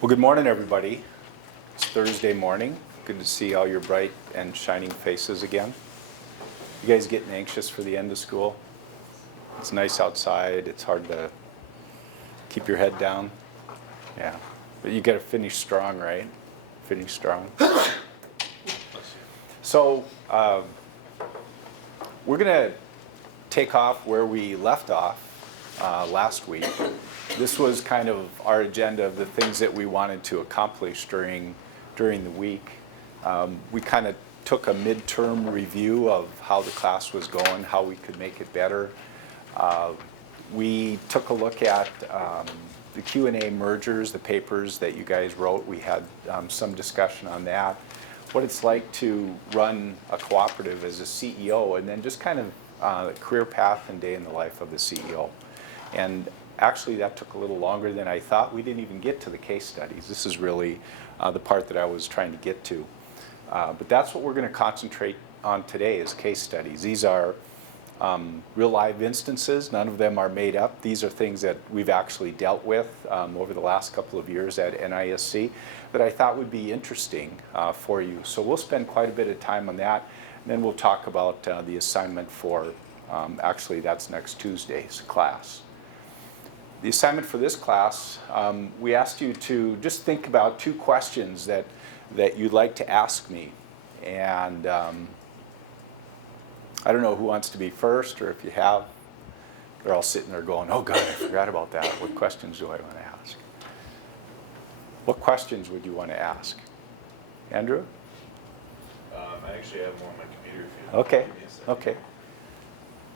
Well, good morning, everybody. It's Thursday morning. Good to see all your bright and shining faces again. You guys getting anxious for the end of school? It's nice outside. It's hard to keep your head down. Yeah, but you got to finish strong, right? Finish strong. So we're going to take off where we left off last week. This was kind of our agenda of the things that we wanted to accomplish during the week. We kind of took a midterm review of how the class was going, how we could make it better. We took a look at the Q&A mergers, the papers that you guys wrote. We had some discussion on that, what it's like to run a cooperative as a CEO, and then just kind of career path and day in the life of the CEO. And actually, that took a little longer than I thought. We didn't even get to the case studies. This is really the part that I was trying to get to. But that's what we're going to concentrate on today is case studies. These are real live instances. None of them are made up. These are things that we've actually dealt with over the last couple of years at NISC that I thought would be interesting for you. So we'll spend quite a bit of time on that. And then we'll talk about the assignment for, actually that's next Tuesday's class. The assignment for this class, we asked you to just think about two questions that you'd like to ask me. And I don't know who wants to be first, or if you have, they're all sitting there going, oh God, I forgot about that. What questions do I want to ask? What questions would you want to ask? Andrew? I actually have more on my computer if you Okay, give me a second. okay.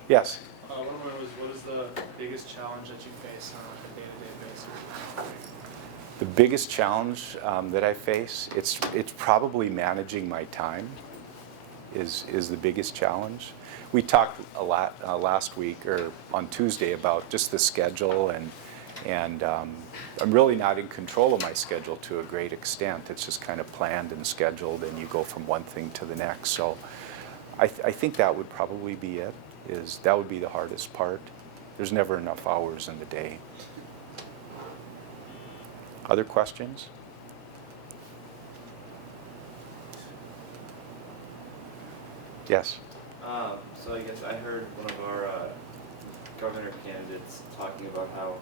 Yes? One of mine was, what is the biggest challenge that you face on a day-to-day basis? The biggest challenge that I face, it's probably managing my time is the biggest challenge. We talked a lot last week, or on Tuesday, about just the schedule, and I'm really not in control of my schedule to a great extent. It's just kind of planned and scheduled, and you go from one thing to the next. So I think that would probably be it. That would be the hardest part. There's never enough hours in the day. Other questions? Yes. So I guess I heard one of our governor candidates talking about how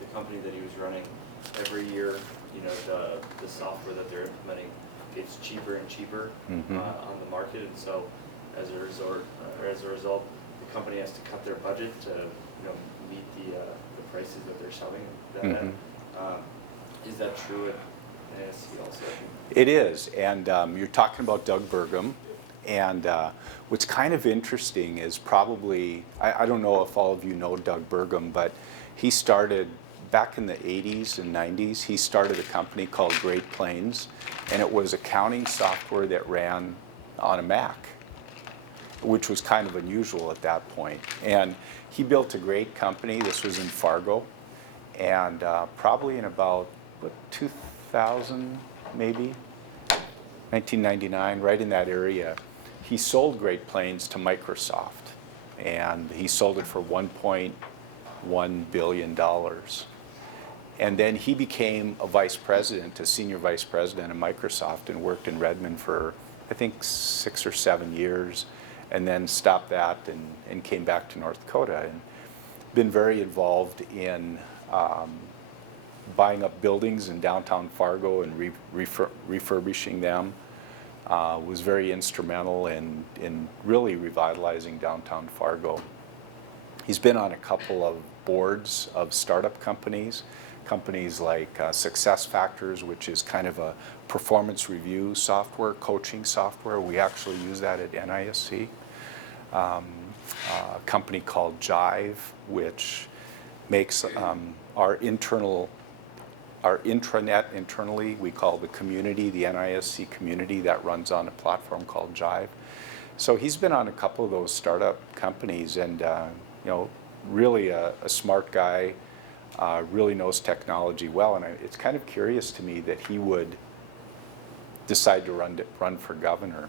the company that he was running every year, you know, the software that they're implementing gets cheaper and cheaper on the market, and so as a result, the company has to cut their budget to, you know, meet the prices that they're selling that at. Is that true at NISC also? It is, and you're talking about Doug Burgum, and what's kind of interesting is probably, I don't know if all of you know Doug Burgum, but he started back in the 80s and 90s, he started a company called Great Plains, and it was accounting software that ran on a Mac, which was kind of unusual at that point. And he built a great company. This was in Fargo, and probably in about 2000, maybe 1999, right in that area, he sold Great Plains to Microsoft, and he sold it for $1.1 billion. And then he became a senior vice president of Microsoft, and worked in Redmond for, I think, 6 or 7 years, and then stopped that and came back to North Dakota, and been very involved in buying up buildings in downtown Fargo and refurbishing them. Was very instrumental in really revitalizing downtown Fargo. He's been on a couple of boards of startup companies like Success Factors, which is kind of a performance review software, coaching software. We actually use that at NISC. A company called Jive, which makes our intranet internally, we call the community, the NISC community, that runs on a platform called Jive. So he's been on a couple of those startup companies, and you know, really a smart guy, really knows technology well, and it's kind of curious to me that he would decide to run for governor.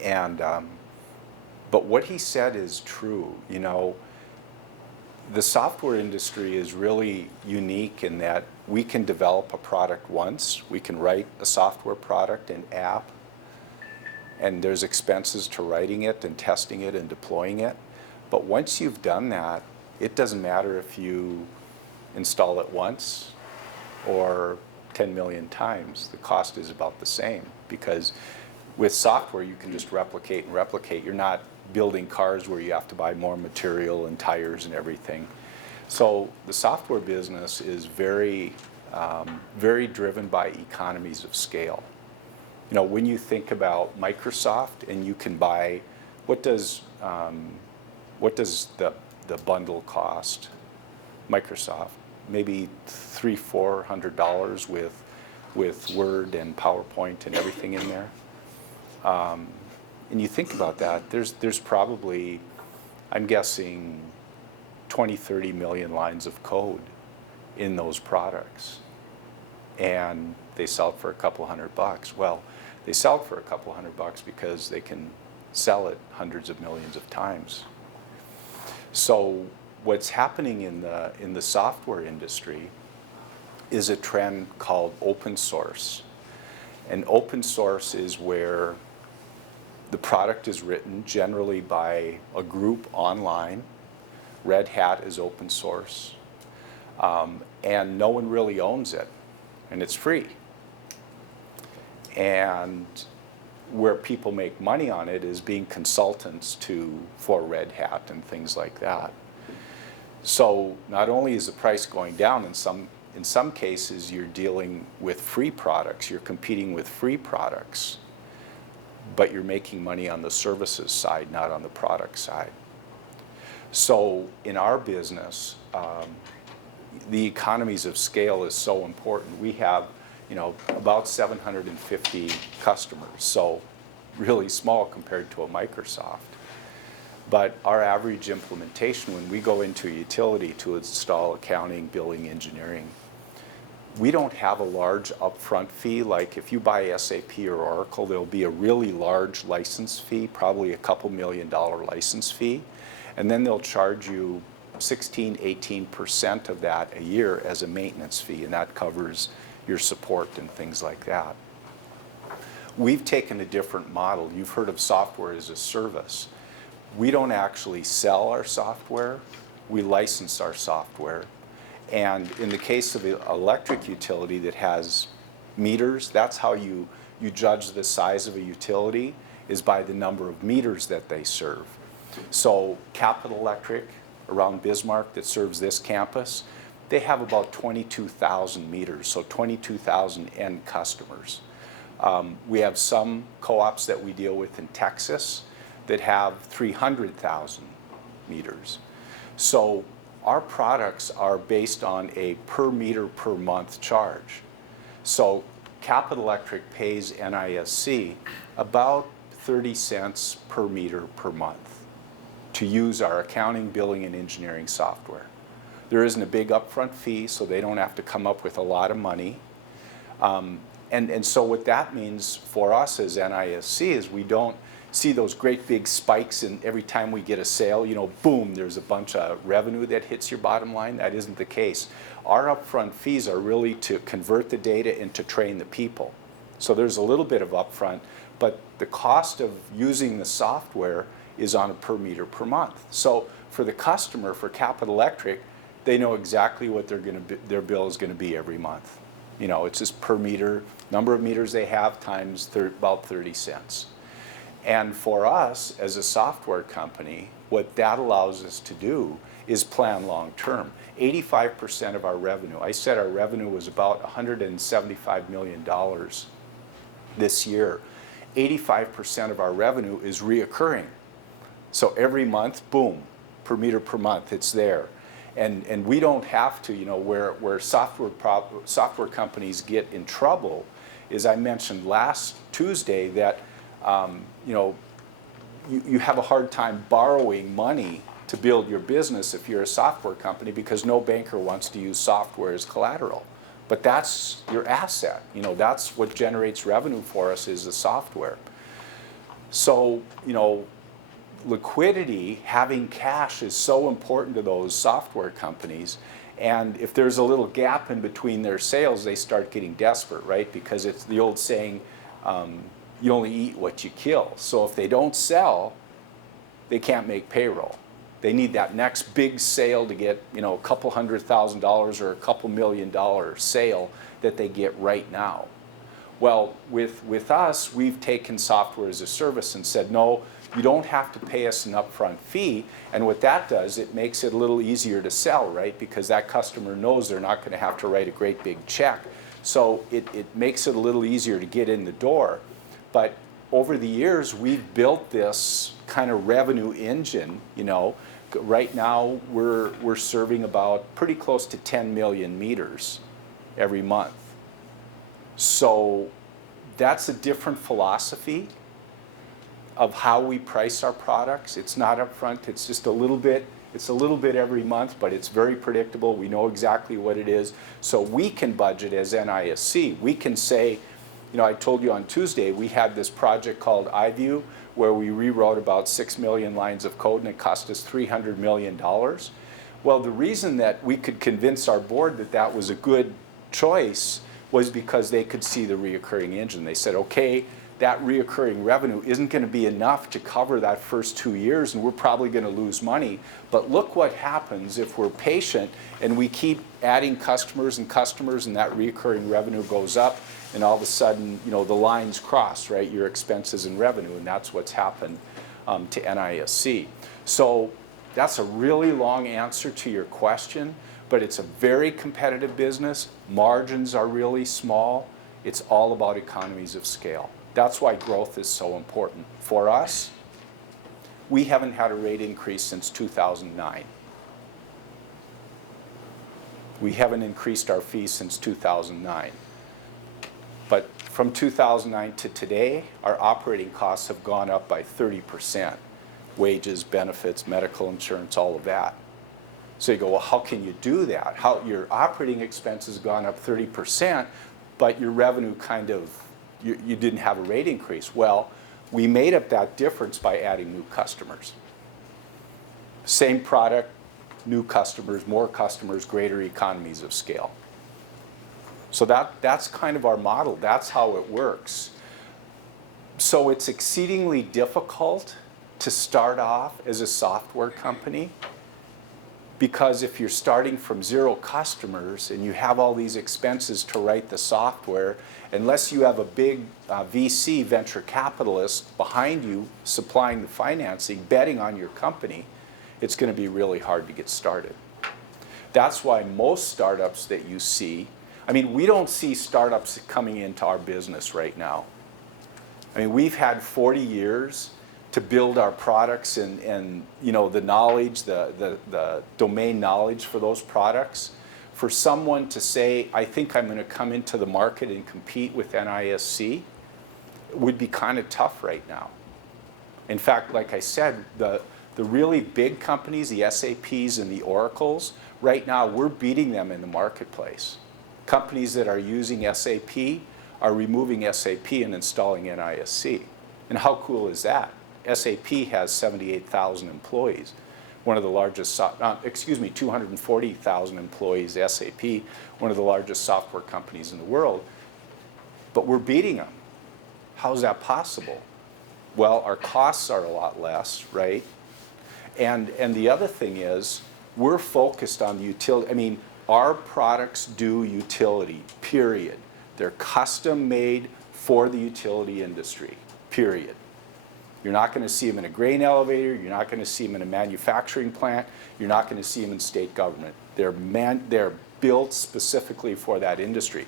And but what he said is true. You know, the software industry is really unique in that we can develop a product once, we can write a software product, an app, and there's expenses to writing it and testing it and deploying it. But once you've done that, it doesn't matter if you install it once or 10 million times. The cost is about the same, because with software you can just replicate and replicate. You're not building cars where you have to buy more material and tires and everything. So the software business is very, very driven by economies of scale. You know, when you think about Microsoft and you can buy, what does the bundle cost? Microsoft, maybe $300-400 with Word and PowerPoint and everything in there. And you think about that, there's probably, I'm guessing, 20-30 million lines of code in those products. And they sell it for a couple $100. Well, they sell it for a couple $100 because they can sell it hundreds of millions of times. So what's happening in the software industry is a trend called open source. And open source is where the product is written generally by a group online. Red Hat is open source. And no one really owns it. And it's free. And where people make money on it is being consultants for Red Hat and things like that. So not only is the price going down, in some cases you're dealing with free products, you're competing with free products, but you're making money on the services side, not on the product side. So in our business, the economies of scale is so important. We have, about 750 customers, so really small compared to a Microsoft. But our average implementation, when we go into a utility to install accounting, billing, engineering, we don't have a large upfront fee. Like if you buy SAP or Oracle, there'll be a really large license fee, probably a couple $1 million license fee. And then they'll charge you 16-18% of that a year as a maintenance fee, and that covers your support and things like that. We've taken a different model. You've heard of software as a service. We don't actually sell our software, we license our software. And in the case of an electric utility that has meters, that's how you judge the size of a utility, is by the number of meters that they serve. So Capital Electric around Bismarck that serves this campus, they have about 22,000 meters, so 22,000 end customers. We have some co-ops that we deal with in Texas that have 300,000 meters. So our products are based on a per meter per month charge. So Capital Electric pays NISC about 30 cents per meter per month to use our accounting, billing, and engineering software. There isn't a big upfront fee, so they don't have to come up with a lot of money. And so what that means for us as NISC is we don't see those great big spikes in every time we get a sale, boom, there's a bunch of revenue that hits your bottom line. That isn't the case. Our upfront fees are really to convert the data and to train the people. So there's a little bit of upfront, but the cost of using the software is on a per meter per month. So for the customer, for Capital Electric, they know exactly what their bill is going to be every month. It's just per meter, number of meters they have times about 30 cents. And for us, as a software company, what that allows us to do is plan long term. 85% of our revenue, I said our revenue was about $175 million this year. 85% of our revenue is reoccurring. So every month, boom, per meter per month, it's there. And we don't have to, where software companies get in trouble is I mentioned last Tuesday that you have a hard time borrowing money to build your business if you're a software company because no banker wants to use software as collateral. But that's your asset. That's what generates revenue for us is the software. So, liquidity, having cash is so important to those software companies. And if there's a little gap in between their sales, they start getting desperate, right? Because it's the old saying, you only eat what you kill. So if they don't sell, they can't make payroll. They need that next big sale to get, a couple $100,000 or a couple $1 million sale that they get right now. Well, with us, we've taken software as a service and said, no, you don't have to pay us an upfront fee. And what that does, it makes it a little easier to sell, right? Because that customer knows they're not going to have to write a great big check. So it makes it a little easier to get in the door. But over the years, we've built this kind of revenue engine, Right now, we're serving about pretty close to 10 million meters every month. So that's a different philosophy of how we price our products. It's not upfront, it's just a little bit every month, but it's very predictable. We know exactly what it is. So we can budget as NISC. We can say, I told you on Tuesday, we had this project called iView where we rewrote about 6 million lines of code and it cost us $300 million. Well, the reason that we could convince our board that that was a good choice was because they could see the reoccurring engine. They said, okay, that reoccurring revenue isn't going to be enough to cover that first 2 years and we're probably going to lose money. But look what happens if we're patient and we keep adding customers and that reoccurring revenue goes up and all of a sudden, the lines cross, right? Your expenses and revenue, and that's what's happened to NISC. So that's a really long answer to your question, but it's a very competitive business. Margins are really small. It's all about economies of scale. That's why growth is so important. For us, we haven't had a rate increase since 2009. We haven't increased our fees since 2009. But from 2009 to today, our operating costs have gone up by 30%. Wages, benefits, medical insurance, all of that. So you go, well, how can you do that? How your operating expenses gone up 30%, but your revenue you didn't have a rate increase. Well, we made up that difference by adding new customers. Same product, new customers, more customers, greater economies of scale. So that's kind of our model. That's how it works. So it's exceedingly difficult to start off as a software company because if you're starting from 0 customers and you have all these expenses to write the software, unless you have a big VC, venture capitalist, behind you supplying the financing, betting on your company, it's going to be really hard to get started. That's why most startups that you see, we don't see startups coming into our business right now. We've had 40 years to build our products and the knowledge, the domain knowledge for those products. For someone to say, I think I'm going to come into the market and compete with NISC would be kind of tough right now. In fact, like I said, the really big companies, the SAPs and the Oracles, right now we're beating them in the marketplace. Companies that are using SAP are removing SAP and installing NISC. And how cool is that? SAP has 78,000 employees. One of the largest, 240,000 employees, SAP, one of the largest software companies in the world. But we're beating them. How's that possible? Well, our costs are a lot less, right? And the other thing is, we're focused on the utility. Our products do utility, period. They're custom made for the utility industry, period. You're not going to see them in a grain elevator. You're not going to see them in a manufacturing plant. You're not going to see them in state government. They're built specifically for that industry.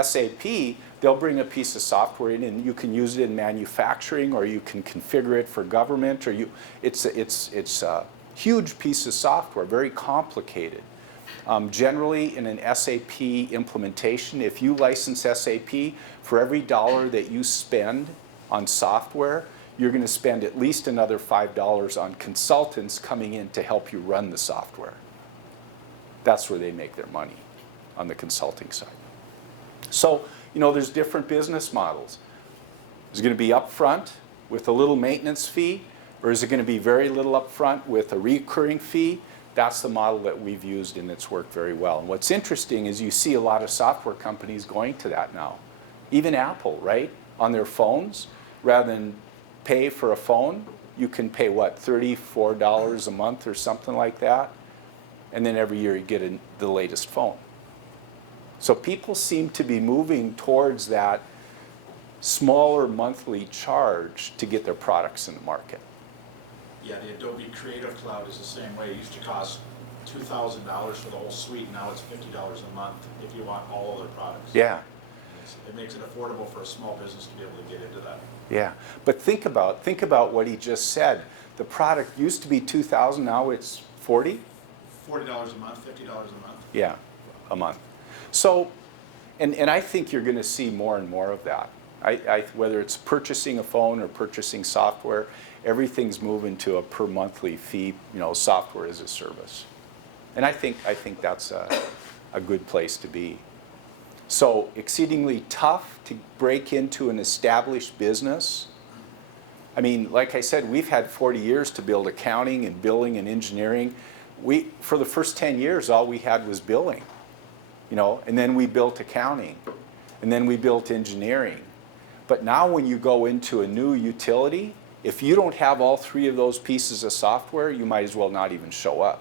SAP, they'll bring a piece of software in and you can use it in manufacturing or you can configure it for government. It's a huge piece of software, very complicated. Generally, in an SAP implementation, if you license SAP, for every dollar that you spend on software, you're going to spend at least another $5 on consultants coming in to help you run the software. That's where they make their money, on the consulting side. So, there's different business models. There's going to be upfront with a little maintenance fee, Or is it going to be very little upfront with a recurring fee? That's the model that we've used and it's worked very well. And what's interesting is you see a lot of software companies going to that now. Even Apple, right? On their phones, rather than pay for a phone, you can pay what, $34 a month or something like that? And then every year you get the latest phone. So people seem to be moving towards that smaller monthly charge to get their products in the market. Yeah, the Adobe Creative Cloud is the same way. It used to cost $2,000 for the whole suite. Now it's $50 a month if you want all other products. Yeah, It makes it affordable for a small business to be able to get into that. yeah. But think about what he just said. The product used to be $2,000, now it's $40? $40 a month, $50 a month. Yeah, a month. So, and I think you're going to see more and more of that. Whether it's purchasing a phone or purchasing software, everything's moving to a per monthly fee, software as a service. And I think that's a good place to be. So exceedingly tough to break into an established business. I mean, like I said, we've had 40 years to build accounting and billing and engineering. For the first 10 years, all we had was billing, and then we built accounting, and then we built engineering. But now when you go into a new utility, if you don't have all three of those pieces of software, you might as well not even show up.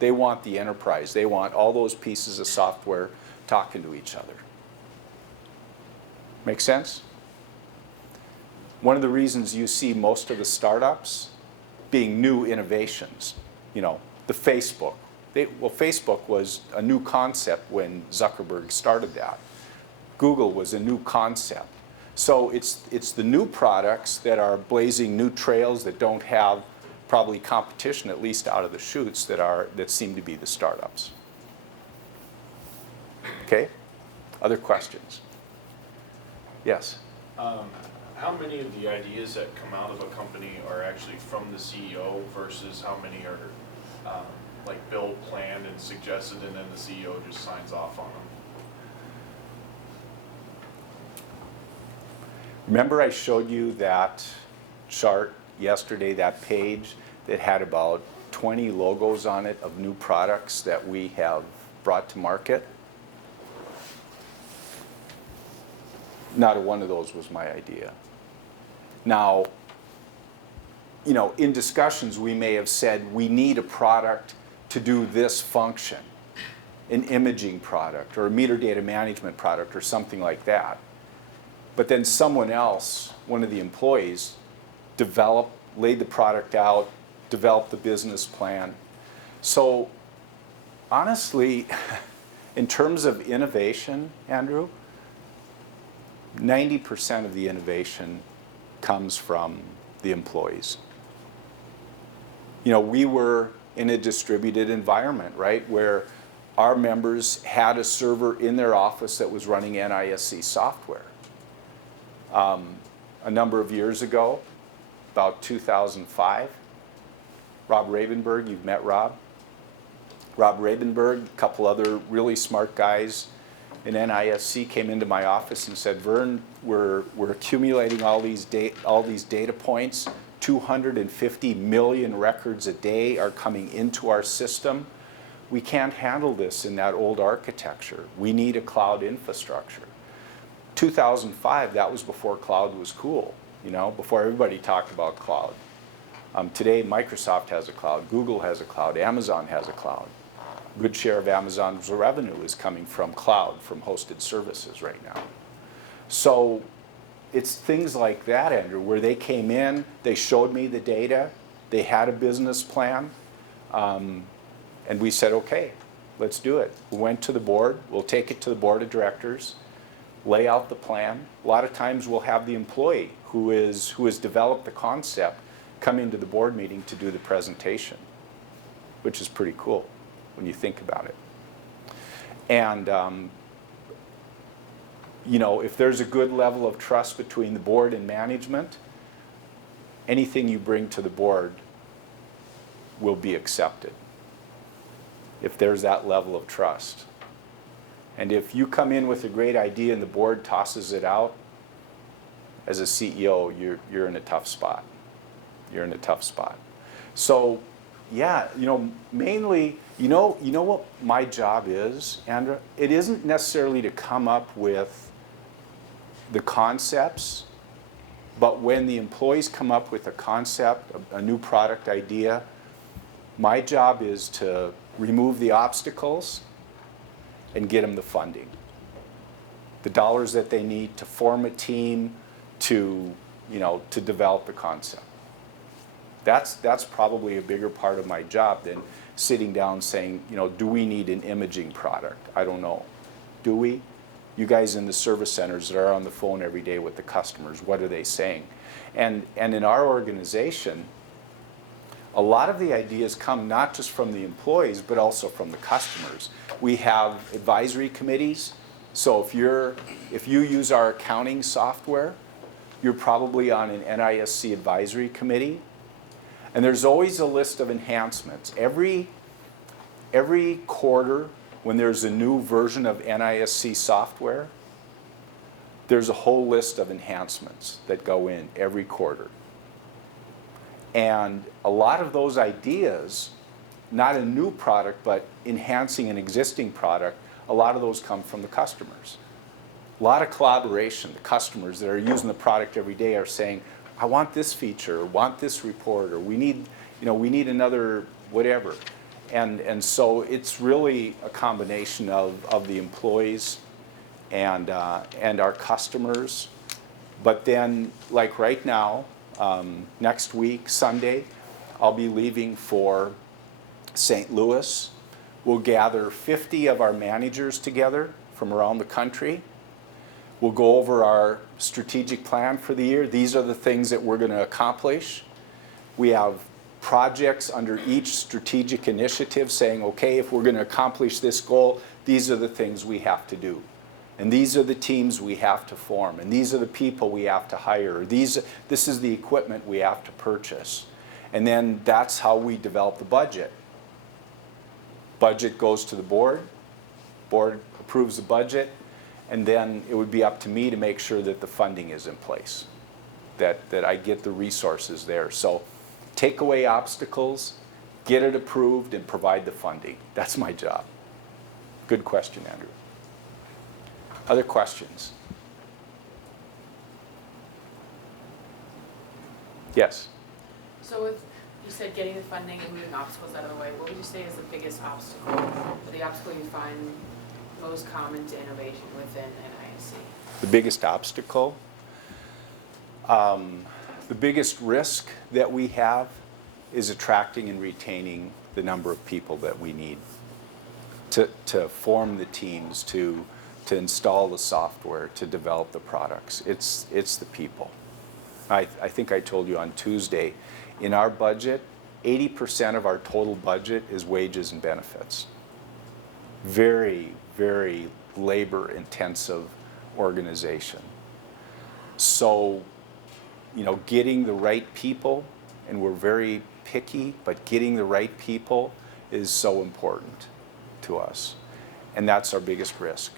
They want the enterprise. They want all those pieces of software talking to each other. Make sense? One of the reasons you see most of the startups being new innovations, the Facebook. Facebook was a new concept when Zuckerberg started that. Google was a new concept. So it's the new products that are blazing new trails that don't have probably competition, at least out of the chutes, that seem to be the startups. Okay? Other questions? Yes? How many of the ideas that come out of a company are actually from the CEO versus how many are like built, planned, and suggested, and then the CEO just signs off on them? Remember I showed you that chart yesterday, that page that had about 20 logos on it of new products that we have brought to market? Not a one of those was my idea. Now, in discussions we may have said we need a product to do this function, an imaging product or a meter data management product or something like that. But then someone else, one of the employees, laid the product out, developed the business plan. So honestly, in terms of innovation, Andrew, 90% of the innovation comes from the employees. We were in a distributed environment, right, where our members had a server in their office that was running NISC software. A number of years ago, about 2005, Rob Ravenberg, you've met Rob. Rob Ravenberg, a couple other really smart guys in NISC came into my office and said, Vern, we're accumulating all these data points. 250 million records a day are coming into our system. We can't handle this in that old architecture. We need a cloud infrastructure. 2005, that was before cloud was cool, before everybody talked about cloud. Today, Microsoft has a cloud, Google has a cloud, Amazon has a cloud. A good share of Amazon's revenue is coming from cloud, from hosted services right now. So it's things like that, Andrew, where they came in, they showed me the data, they had a business plan, and we said, okay, let's do it. We went to the board, we'll take it to the board of directors, lay out the plan. A lot of times we'll have the employee who has developed the concept come into the board meeting to do the presentation, which is pretty cool when you think about it. And if there's a good level of trust between the board and management, anything you bring to the board will be accepted if there's that level of trust. And if you come in with a great idea and the board tosses it out, as a CEO, you're in a tough spot. you're in a tough spot. So, yeah, mainly, you know what my job is, Andra? It isn't necessarily to come up with the concepts, but when the employees come up with a concept, a new product idea, my job is to remove the obstacles and get them the funding. The dollars that they need to form a team, to develop the concept. That's probably a bigger part of my job than sitting down saying, do we need an imaging product? I don't know. Do we? You guys in the service centers that are on the phone every day with the customers, what are they saying? And in our organization, a lot of the ideas come not just from the employees, but also from the customers. We have advisory committees. So if you use our accounting software, you're probably on an NISC advisory committee. And there's always a list of enhancements. Every quarter, when there's a new version of NISC software, there's a whole list of enhancements that go in every quarter. And a lot of those ideas, not a new product, but enhancing an existing product, a lot of those come from the customers. A lot of collaboration. The customers that are using the product every day are saying, I want this feature, or want this report, or we need another whatever. And so it's really a combination of the employees and our customers. But then, like right now, next week, Sunday, I'll be leaving for St. Louis. We'll gather 50 of our managers together from around the country. We'll go over our strategic plan for the year. These are the things that we're going to accomplish. We have projects under each strategic initiative saying, okay, if we're going to accomplish this goal, these are the things we have to do. And these are the teams we have to form. And these are the people we have to hire. This is the equipment we have to purchase. And then that's how we develop the budget. Budget goes to the board. Board approves the budget. And then it would be up to me to make sure that the funding is in place, that I get the resources there. So take away obstacles, get it approved, and provide the funding. That's my job. Good question, Andrew. Other questions? Yes? So with, you said getting the funding and moving obstacles out of the way, what would you say is the biggest obstacle, or the obstacle you find most common to innovation within NISC? The biggest obstacle? The biggest risk that we have is attracting and retaining the number of people that we need to form the teams, to install the software, to develop the products. It's the people. I think I told you on Tuesday, in our budget, 80% of our total budget is wages and benefits. Very, very labor-intensive organization. So, getting the right people, and we're very picky, but getting the right people is so important to us. And that's our biggest risk.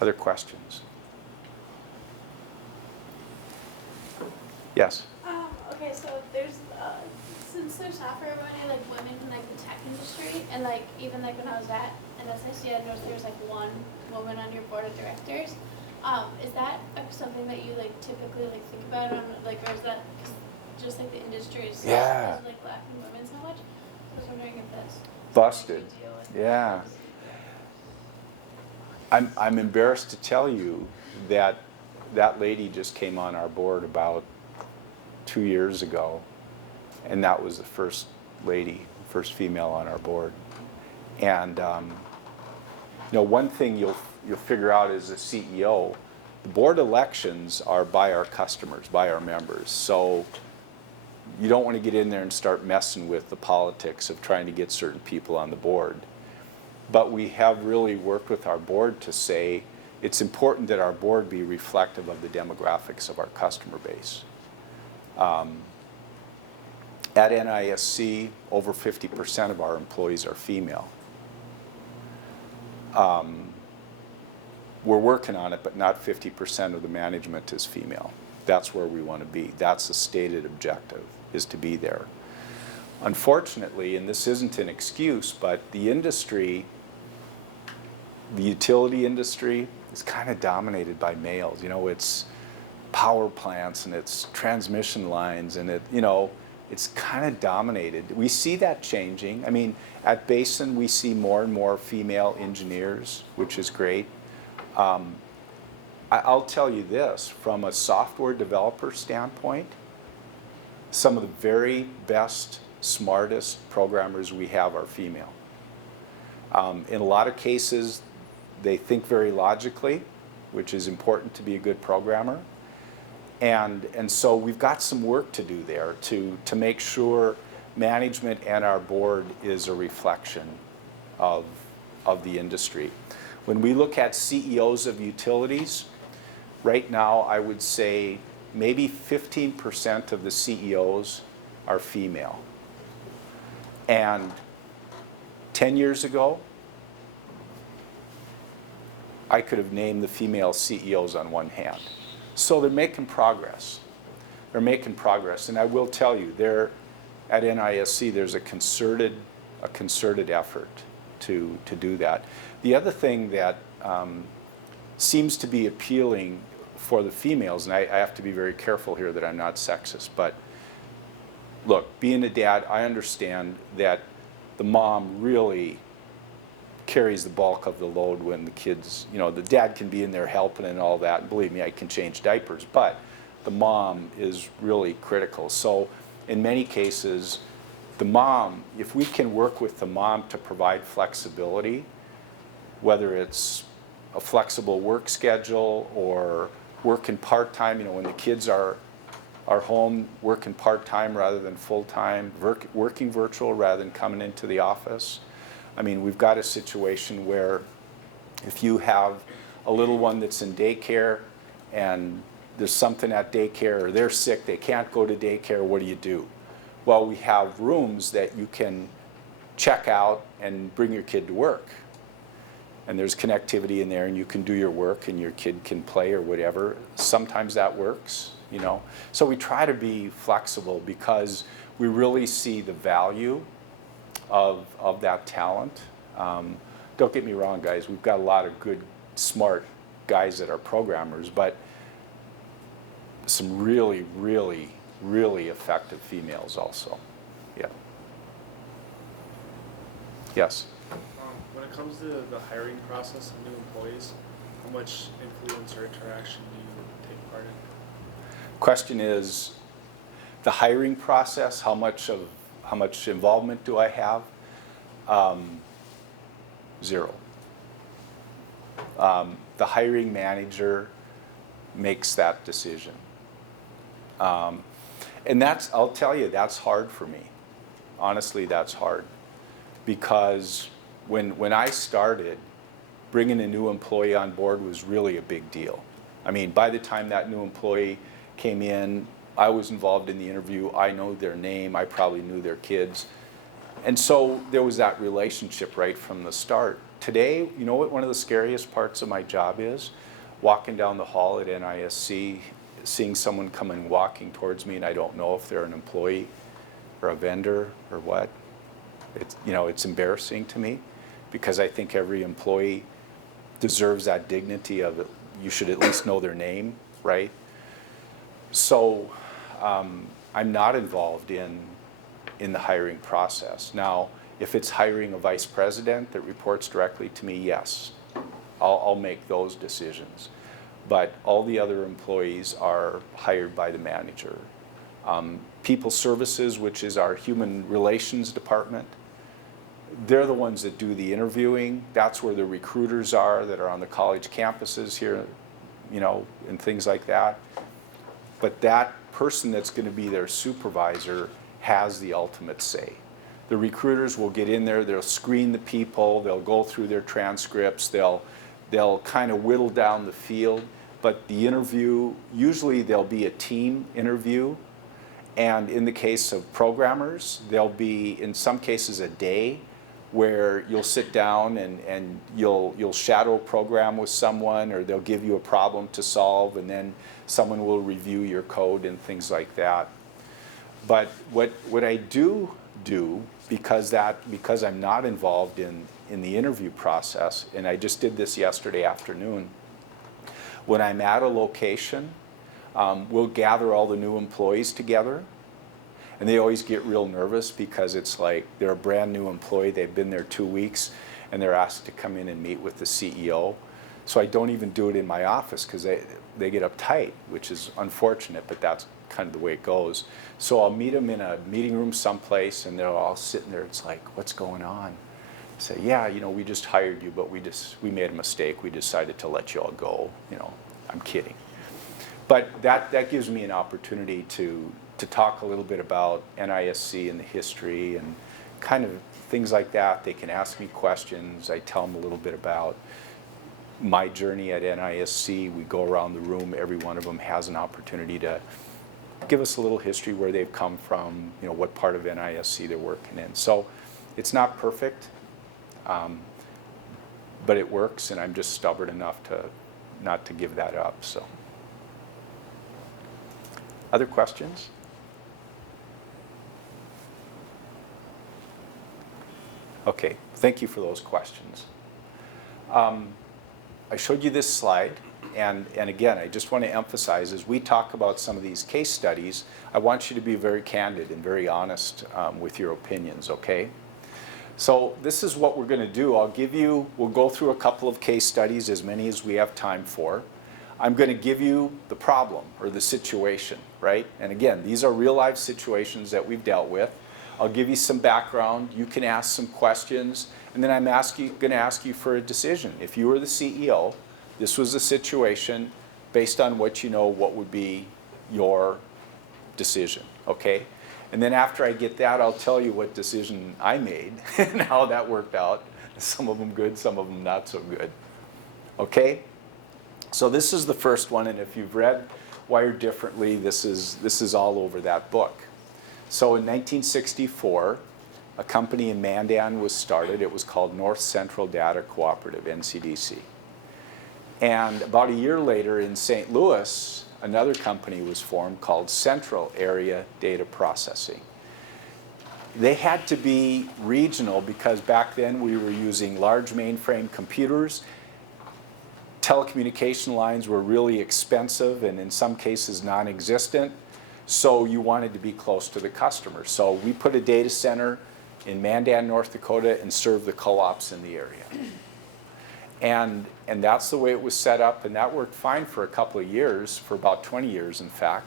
Other questions? Yes? Okay, so there's, since there's software money, like women in like the tech industry, and like even like when I was at NSIC, I noticed there's like one woman on your board of directors. Is that something that you like typically like think about on like, or is that just like the industry is Yeah. like lacking women so much? So I was wondering if that's Busted. something you deal with. Yeah. I'm embarrassed to tell you that that lady just came on our board about 2 years ago, and that was the first lady, first female on our board. And one thing you'll figure out as a CEO, the board elections are by our customers, by our members. So you don't want to get in there and start messing with the politics of trying to get certain people on the board. But we have really worked with our board to say it's important that our board be reflective of the demographics of our customer base. At NISC, over 50% of our employees are female. we're working on it, but not 50% of the management is female. That's where we want to be. That's the stated objective, is to be there. Unfortunately, and this isn't an excuse, but the industry, the utility industry, is kind of dominated by males. You know, it's power plants and it's transmission lines and it's kind of dominated. We see that changing. I mean, at Basin, we see more and more female engineers, which is great. I'll tell you this, from a software developer standpoint, some of the very best, smartest programmers we have are female. In a lot of cases, they think very logically, which is important to be a good programmer. And so we've got some work to do there to make sure management and our board is a reflection of the industry. When we look at CEOs of utilities, right now I would say maybe 15% of the CEOs are female. And 10 years ago, I could have named the female CEOs on one hand. So they're making progress. They're making progress. And I will tell you, there at NISC, there's a concerted effort to do that. The other thing that seems to be appealing for the females, and I have to be very careful here that I'm not sexist, but look, being a dad, I understand that the mom really carries the bulk of the load when the kids, the dad can be in there helping and all that, and believe me, I can change diapers, but the mom is really critical. So in many cases, the mom, if we can work with the mom to provide flexibility, whether it's a flexible work schedule or working part-time, when the kids are home, working part-time rather than full-time, working virtual rather than coming into the office. I mean, we've got a situation where if you have a little one that's in daycare and there's something at daycare or they're sick, they can't go to daycare, what do? Well, we have rooms that you can check out and bring your kid to work. And there's connectivity in there and you can do your work and your kid can play or whatever. Sometimes that works, So we try to be flexible because we really see the value of that talent. Don't get me wrong, guys, we've got a lot of good, smart guys that are programmers, but some really, really, really effective females also. Yeah. Yes? When it comes to the hiring process of new employees, how much influence or interaction do you take part in? Question is, the hiring process, how much involvement do I have? Zero. The hiring manager makes that decision. And I'll tell you, that's hard for me. Honestly, that's hard. Because when I started, bringing a new employee on board was really a big deal. I mean, by the time that new employee came in, I was involved in the interview. I know their name. I probably knew their kids. And so there was that relationship right from the start. Today, you know what one of the scariest parts of my job is? Walking down the hall at NISC, seeing someone coming walking towards me and I don't know if they're an employee or a vendor or what. It's embarrassing to me because I think every employee deserves that dignity of it. You should at least know their name, right? So I'm not involved in the hiring process. Now, if it's hiring a vice president that reports directly to me, yes, I'll make those decisions. But all the other employees are hired by the manager. People Services, which is our human relations department, they're the ones that do the interviewing. That's where the recruiters are that are on the college campuses here, and things like that. But that person that's going to be their supervisor has the ultimate say. The recruiters will get in there, they'll screen the people, they'll go through their transcripts, they'll kind of whittle down the field, but the interview, usually there'll be a team interview, and in the case of programmers, there'll be, in some cases, a day where you'll sit down and you'll shadow a program with someone, or they'll give you a problem to solve, and then someone will review your code and things like that. But what I do because I'm not involved in the interview process, and I just did this yesterday afternoon, when I'm at a location, we'll gather all the new employees together, and they always get real nervous because it's like they're a brand new employee, they've been there 2 weeks, and they're asked to come in and meet with the CEO. So I don't even do it in my office because they get uptight, which is unfortunate, but that's kind of the way it goes. So I'll meet them in a meeting room someplace, and they're all sitting there. It's like, what's going on? I say, yeah, we just hired you, but we made a mistake. We decided to let you all go. I'm kidding. But that gives me an opportunity to talk a little bit about NISC and the history and kind of things like that. They can ask me questions. I tell them a little bit about my journey at NISC. We go around the room. Every one of them has an opportunity to give us a little history, where they've come from, what part of NISC they're working in. So it's not perfect, but it works, and I'm just stubborn enough not to give that up. So, other questions? Okay, thank you for those questions. I showed you this slide, and again, I just want to emphasize, as we talk about some of these case studies, I want you to be very candid and very honest with your opinions, okay? So this is what we're going to do. We'll go through a couple of case studies, as many as we have time for. I'm going to give you the problem or the situation, right? And again, these are real life situations that we've dealt with. I'll give you some background. You can ask some questions, and then I'm going to ask you for a decision. If you were the CEO, this was the situation, based on what you know, what would be your decision, okay? And then after I get that, I'll tell you what decision I made and how that worked out. Some of them good, some of them not so good, okay? So this is the first one, and if you've read Wired Differently, this is all over that book. So in 1964, a company in Mandan was started. It was called North Central Data Cooperative, NCDC. And about a year later in St. Louis, another company was formed called Central Area Data Processing. They had to be regional because back then we were using large mainframe computers. Telecommunication lines were really expensive and in some cases non-existent. So you wanted to be close to the customer. So we put a data center in Mandan, North Dakota, and served the co-ops in the area. And that's the way it was set up, and that worked fine for a couple of years, for about 20 years in fact.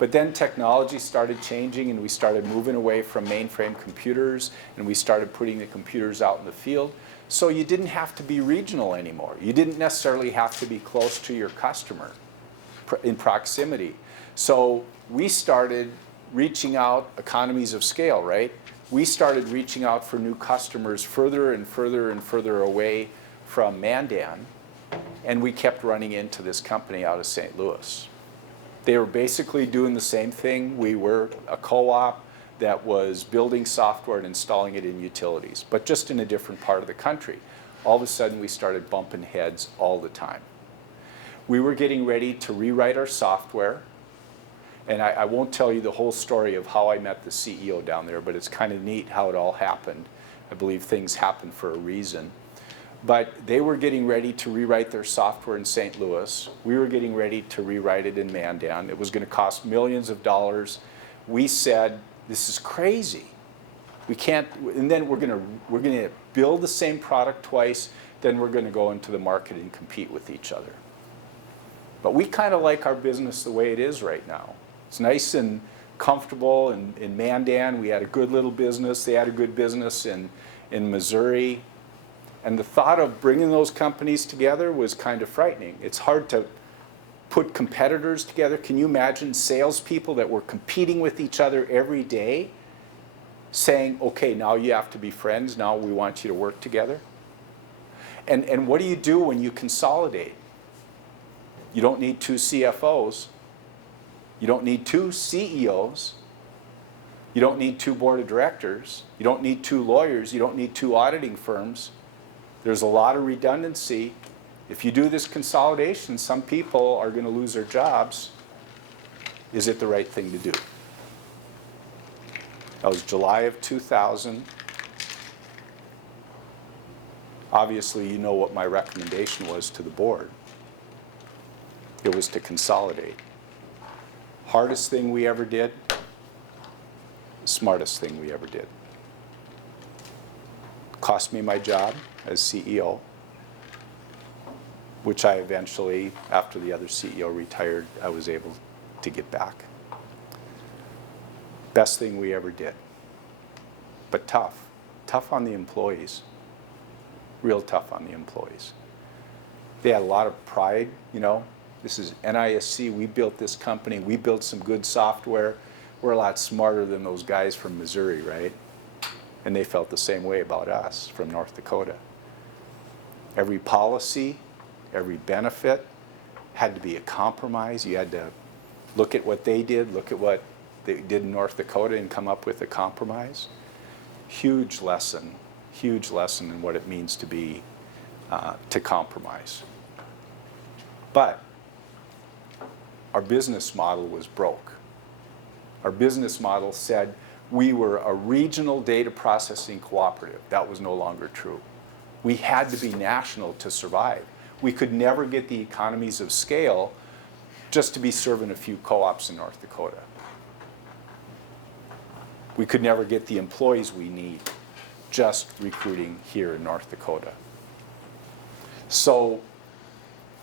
But then technology started changing, and we started moving away from mainframe computers, and we started putting the computers out in the field. So you didn't have to be regional anymore. You didn't necessarily have to be close to your customer in proximity. So we started reaching out, economies of scale, right? We started reaching out for new customers further and further and further away from Mandan, and we kept running into this company out of St. Louis. They were basically doing the same thing. We were a co-op that was building software and installing it in utilities, but just in a different part of the country. All of a sudden, we started bumping heads all the time. We were getting ready to rewrite our software, and I won't tell you the whole story of how I met the CEO down there, but it's kind of neat how it all happened. I believe things happen for a reason. But they were getting ready to rewrite their software in St. Louis. We were getting ready to rewrite it in Mandan. It was going to cost millions of dollars. We said, this is crazy. We can't, and then we're going to build the same product twice, then we're going to go into the market and compete with each other. But we kind of like our business the way it is right now. It's nice and comfortable in Mandan. We had a good little business. They had a good business in Missouri. And the thought of bringing those companies together was kind of frightening. It's hard to put competitors together. Can you imagine salespeople that were competing with each other every day saying, okay, now you have to be friends, now we want you to work together? And what do you do when you consolidate? You don't need two CFOs. You don't need two CEOs. You don't need 2 board of directors. You don't need 2 lawyers. You don't need 2 auditing firms. There's a lot of redundancy. If you do this consolidation, some people are going to lose their jobs. Is it the right thing to do? That was July of 2000. Obviously, you know what my recommendation was to the board. It was to consolidate. Hardest thing we ever did, smartest thing we ever did. Cost me my job as CEO, which I eventually, after the other CEO retired, I was able to get back. Best thing we ever did. But tough. Tough on the employees. Real tough on the employees. They had a lot of pride, you know. This is NISC, we built this company, we built some good software. We're a lot smarter than those guys from Missouri, right? And they felt the same way about us from North Dakota. Every policy, every benefit had to be a compromise. You had to look at what they did, look at what they did in North Dakota and come up with a compromise. Huge lesson in what it means to be, to compromise. But our business model was broke. Our business model said we were a regional data processing cooperative. That was no longer true. We had to be national to survive. We could never get the economies of scale just to be serving a few co-ops in North Dakota. We could never get the employees we need just recruiting here in North Dakota. So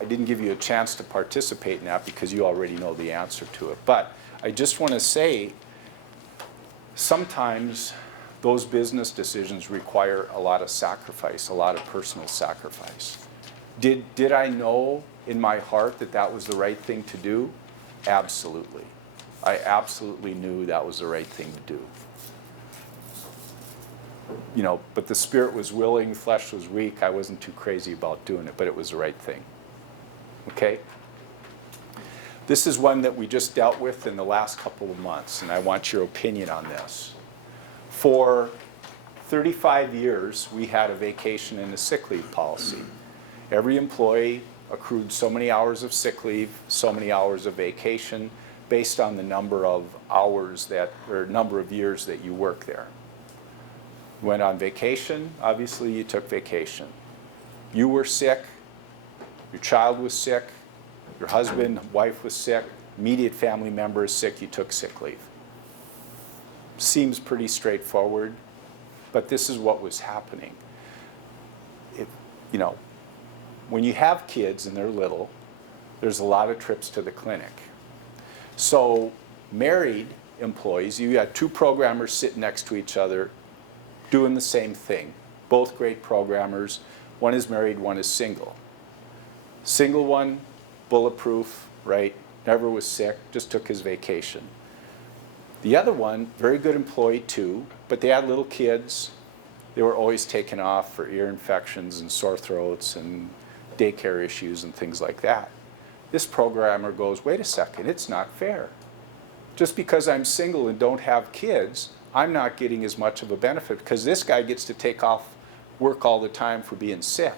I didn't give you a chance to participate in that because you already know the answer to it. But I just want to say, sometimes those business decisions require a lot of sacrifice, a lot of personal sacrifice. Did I know in my heart that that was the right thing to do? Absolutely. I absolutely knew that was the right thing to do. You know, but the spirit was willing, flesh was weak. I wasn't too crazy about doing it, but it was the right thing. Okay? This is one that we just dealt with in the last couple of months, and I want your opinion on this. For 35 years, we had a vacation and a sick leave policy. Every employee accrued so many hours of sick leave, so many hours of vacation, based on the number of hours that, or number of years that you work there. You went on vacation, obviously you took vacation. You were sick, your child was sick, your husband, wife was sick, immediate family member is sick, you took sick leave. Seems pretty straightforward, but this is what was happening. You know, when you have kids and they're little, there's a lot of trips to the clinic. So married employees, you had 2 programmers sitting next to each other doing the same thing. Both great programmers. One is married, one is single. Single one, bulletproof, right? Never was sick, just took his vacation. The other one, very good employee too, but they had little kids. They were always taken off for ear infections and sore throats and daycare issues and things like that. This programmer goes, wait a second, it's not fair. Just because I'm single and don't have kids, I'm not getting as much of a benefit because this guy gets to take off work all the time for being sick.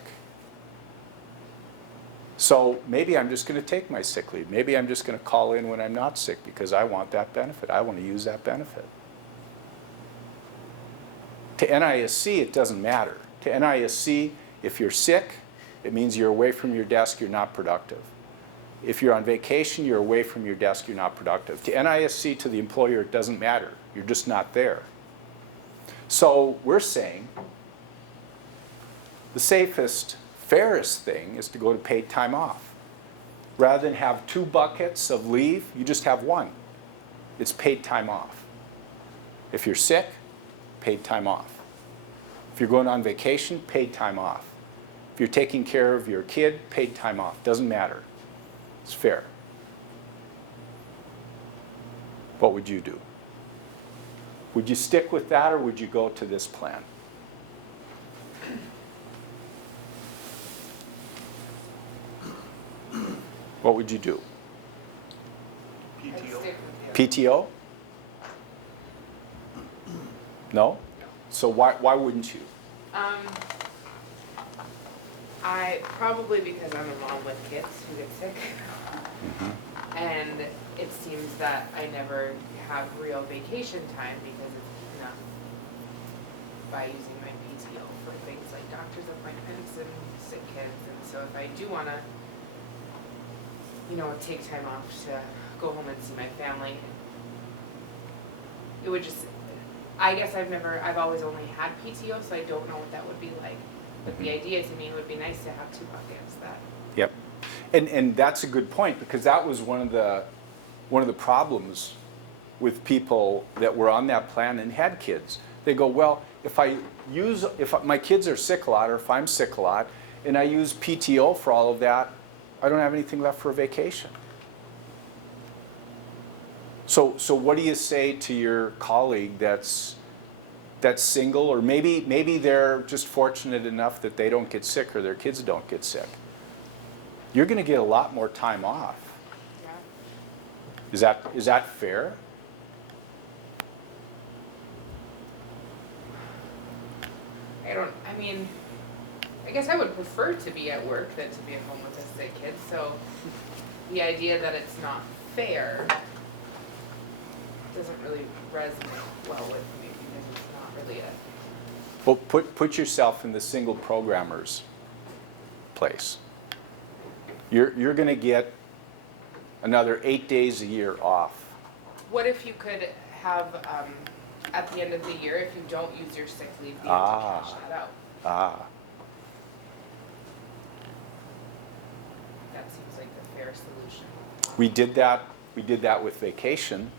So maybe I'm just going to take my sick leave. Maybe I'm just going to call in when I'm not sick because I want that benefit. I want to use that benefit. To NISC, it doesn't matter. To NISC, if you're sick, it means you're away from your desk, you're not productive. If you're on vacation, you're away from your desk, you're not productive. To NISC, to the employer, it doesn't matter. You're just not there. So we're saying the safest, fairest thing is to go to paid time off. Rather than have 2 buckets of leave, you just have 1. It's paid time off. If you're sick, paid time off. If you're going on vacation, paid time off. If you're taking care of your kid, paid time off. Doesn't matter. It's fair. What would you do? Would you stick with that or would you go to this plan? What would you do? I'd stick with you. PTO? No? So why wouldn't you? I, probably because I'm a mom with kids who get sick. And it seems that I never have real vacation time because it's not by using my PTO for things like doctor's appointments and sick kids. And so if I do wanna, take time off to go home and see my family, it would just, I guess I've always only had PTO, so I don't know what that would be like. But the idea to me would be nice to have 2 buckets that. Yep. And that's a good point, because that was one of the problems with people that were on that plan and had kids. They go, well, if my kids are sick a lot, or if I'm sick a lot, and I use PTO for all of that, I don't have anything left for a vacation. So what do you say to your colleague that's single, or maybe they're just fortunate enough that they don't get sick or their kids don't get sick? You're going to get a lot more time off. Yeah. Is that fair? I guess I would prefer to be at work than to be at home with a sick kid, so the idea that it's not fair doesn't really resonate well with me because it's not really a. Well, put yourself in the single programmer's place. You're going to get another 8 days a year off. What if you could have, at the end of the year, if you don't use your sick leave, be able to cash that out? That seems like the fair solution. We did that with vacation.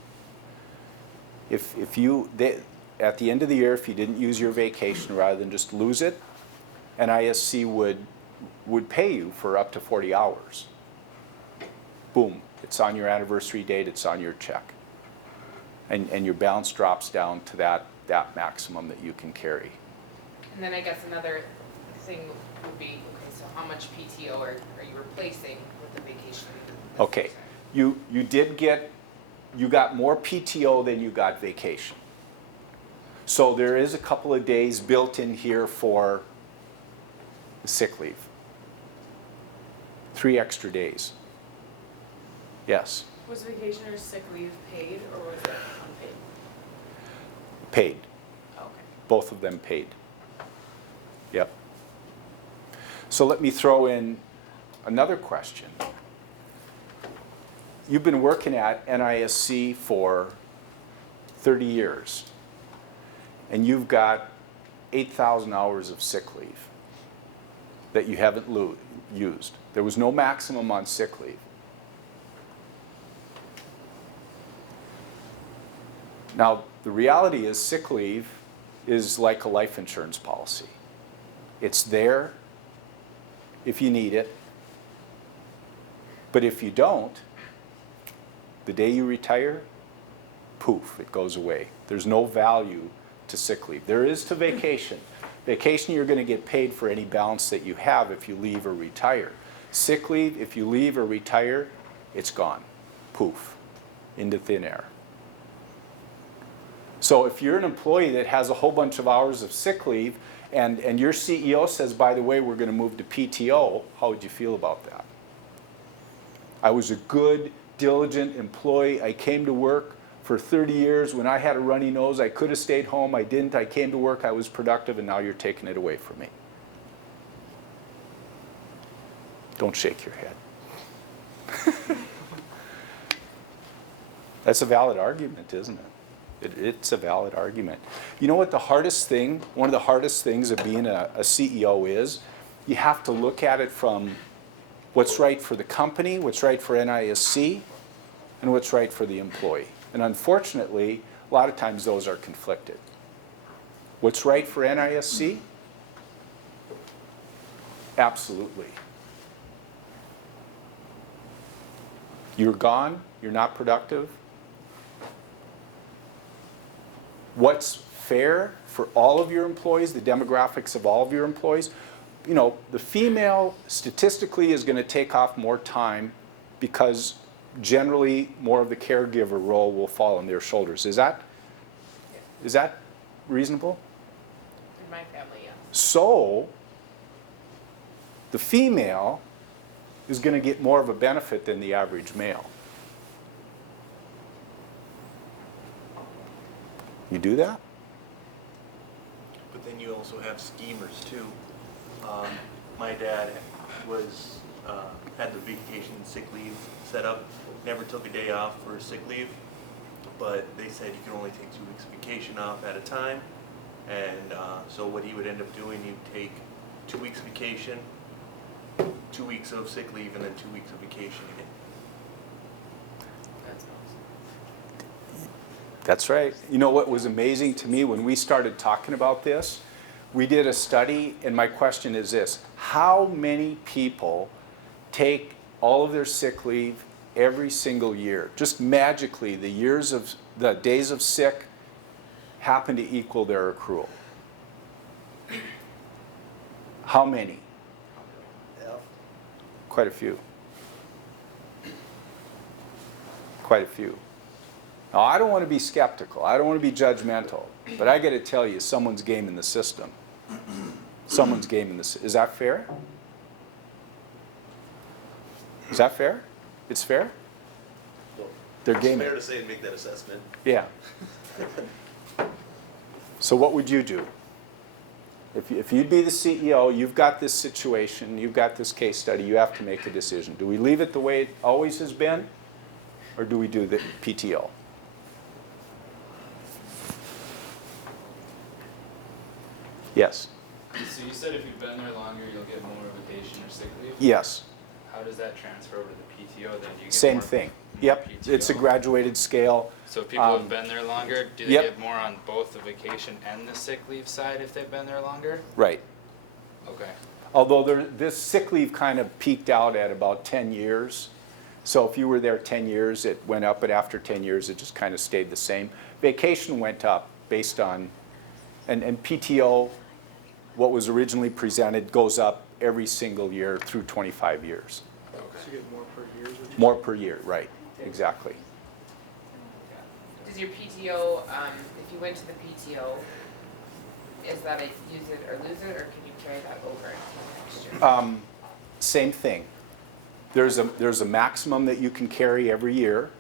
At the end of the year, if you didn't use your vacation, rather than just lose it, NISC would pay you for up to 40 hours. Boom, it's on your anniversary date, it's on your check. And your balance drops down to that maximum that you can carry. And then I guess another thing would be, okay, so how much PTO are you replacing with the vacation? Okay, you got more PTO than you got vacation. So there is a couple of days built in here for sick leave. 3 extra days. Yes, Was vacation or sick leave paid or was it unpaid? paid. Okay. Both of them paid. Yep. So let me throw in another question. You've been working at NISC for 30 years, and you've got 8,000 hours of sick leave that you haven't used. There was no maximum on sick leave. Now, the reality is sick leave is like a life insurance policy. It's there if you need it, but if you don't, the day you retire, poof, it goes away. There's no value to sick leave. There is to vacation. Vacation, you're going to get paid for any balance that you have if you leave or retire. Sick leave, if you leave or retire, it's gone. Poof, into thin air. So if you're an employee that has a whole bunch of hours of sick leave and your CEO says, by the way, we're going to move to PTO, how would you feel about that? I was a good, diligent employee. I came to work for 30 years. When I had a runny nose, I could have stayed home. I didn't. I came to work. I was productive, and now you're taking it away from me. Don't shake your head. That's a valid argument, isn't it? It's a valid argument. You know what the hardest thing, one of the hardest things of being a CEO is? You have to look at it from what's right for the company, what's right for NISC, and what's right for the employee. And unfortunately, a lot of times those are conflicted. What's right for NISC? Absolutely. You're gone, you're not productive. What's fair for all of your employees, the demographics of all of your employees? You know, the female statistically is going to take off more time because generally more of the caregiver role will fall on their shoulders. Is that reasonable? In my family, yes. So the female is going to get more of a benefit than the average male. You do that? But then you also have schemers too. My dad was, had the vacation sick leave set up, never took a day off for sick leave, but they said you can only take 2 weeks of vacation off at a time. And so what he would end up doing, he'd take 2 weeks vacation, 2 weeks of sick leave, and then 2 weeks of vacation again. That's awesome. That's right. You know what was amazing to me when we started talking about this? We did a study, and my question is this: how many people take all of their sick leave every single year? Just magically, the days of sick happen to equal their accrual. How many? Quite a few. Quite a few. Now, I don't want to be skeptical. I don't want to be judgmental. But I got to tell you, someone's gaming the system. Someone's gaming the system. Is that fair? Is that fair? It's fair? They're gaming. It's fair to say and make that assessment. Yeah. So what would you do? If you'd be the CEO, you've got this situation, you've got this case study, you have to make a decision. Do we leave it the way it always has been, or do we do the PTO? Yes. So you said if you've been there longer, you'll get more vacation or sick leave? Yes. How does that transfer over to the PTO then? Do you get Same more, thing. more Yep. PTO? It's a graduated scale. So if people have been there longer, do they yep. get more on both the vacation and the sick leave side if they've been there longer? Right. Okay. Although this sick leave kind of peaked out at about 10 years. So if you were there 10 years, it went up, but after 10 years, it just kind of stayed the same. Vacation went up based on, and PTO, what was originally presented, goes up every single year through 25 years. So you get more per year? More per year, right, exactly. Does your PTO, if you went to the PTO, is that a use it or lose it, or can you carry that over into next year? Same thing. There's a maximum that you can carry every year.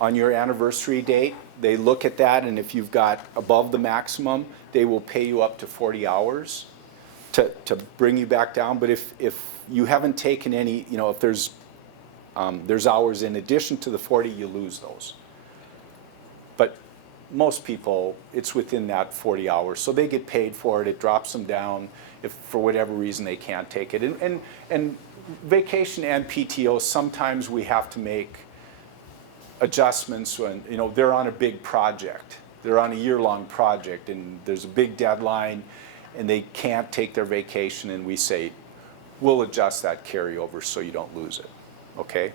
On your anniversary date, they look at that, and if you've got above the maximum, they will pay you up to 40 hours to bring you back down. But if you haven't taken any, if there's hours in addition to the 40, you lose those. But most people, it's within that 40 hours, so they get paid for it. It drops them down if for whatever reason they can't take it. And vacation and PTO, sometimes we have to make adjustments when they're on a big project. They're on a year-long project, and there's a big deadline, and they can't take their vacation, and we say, we'll adjust that carryover so you don't lose it. Okay?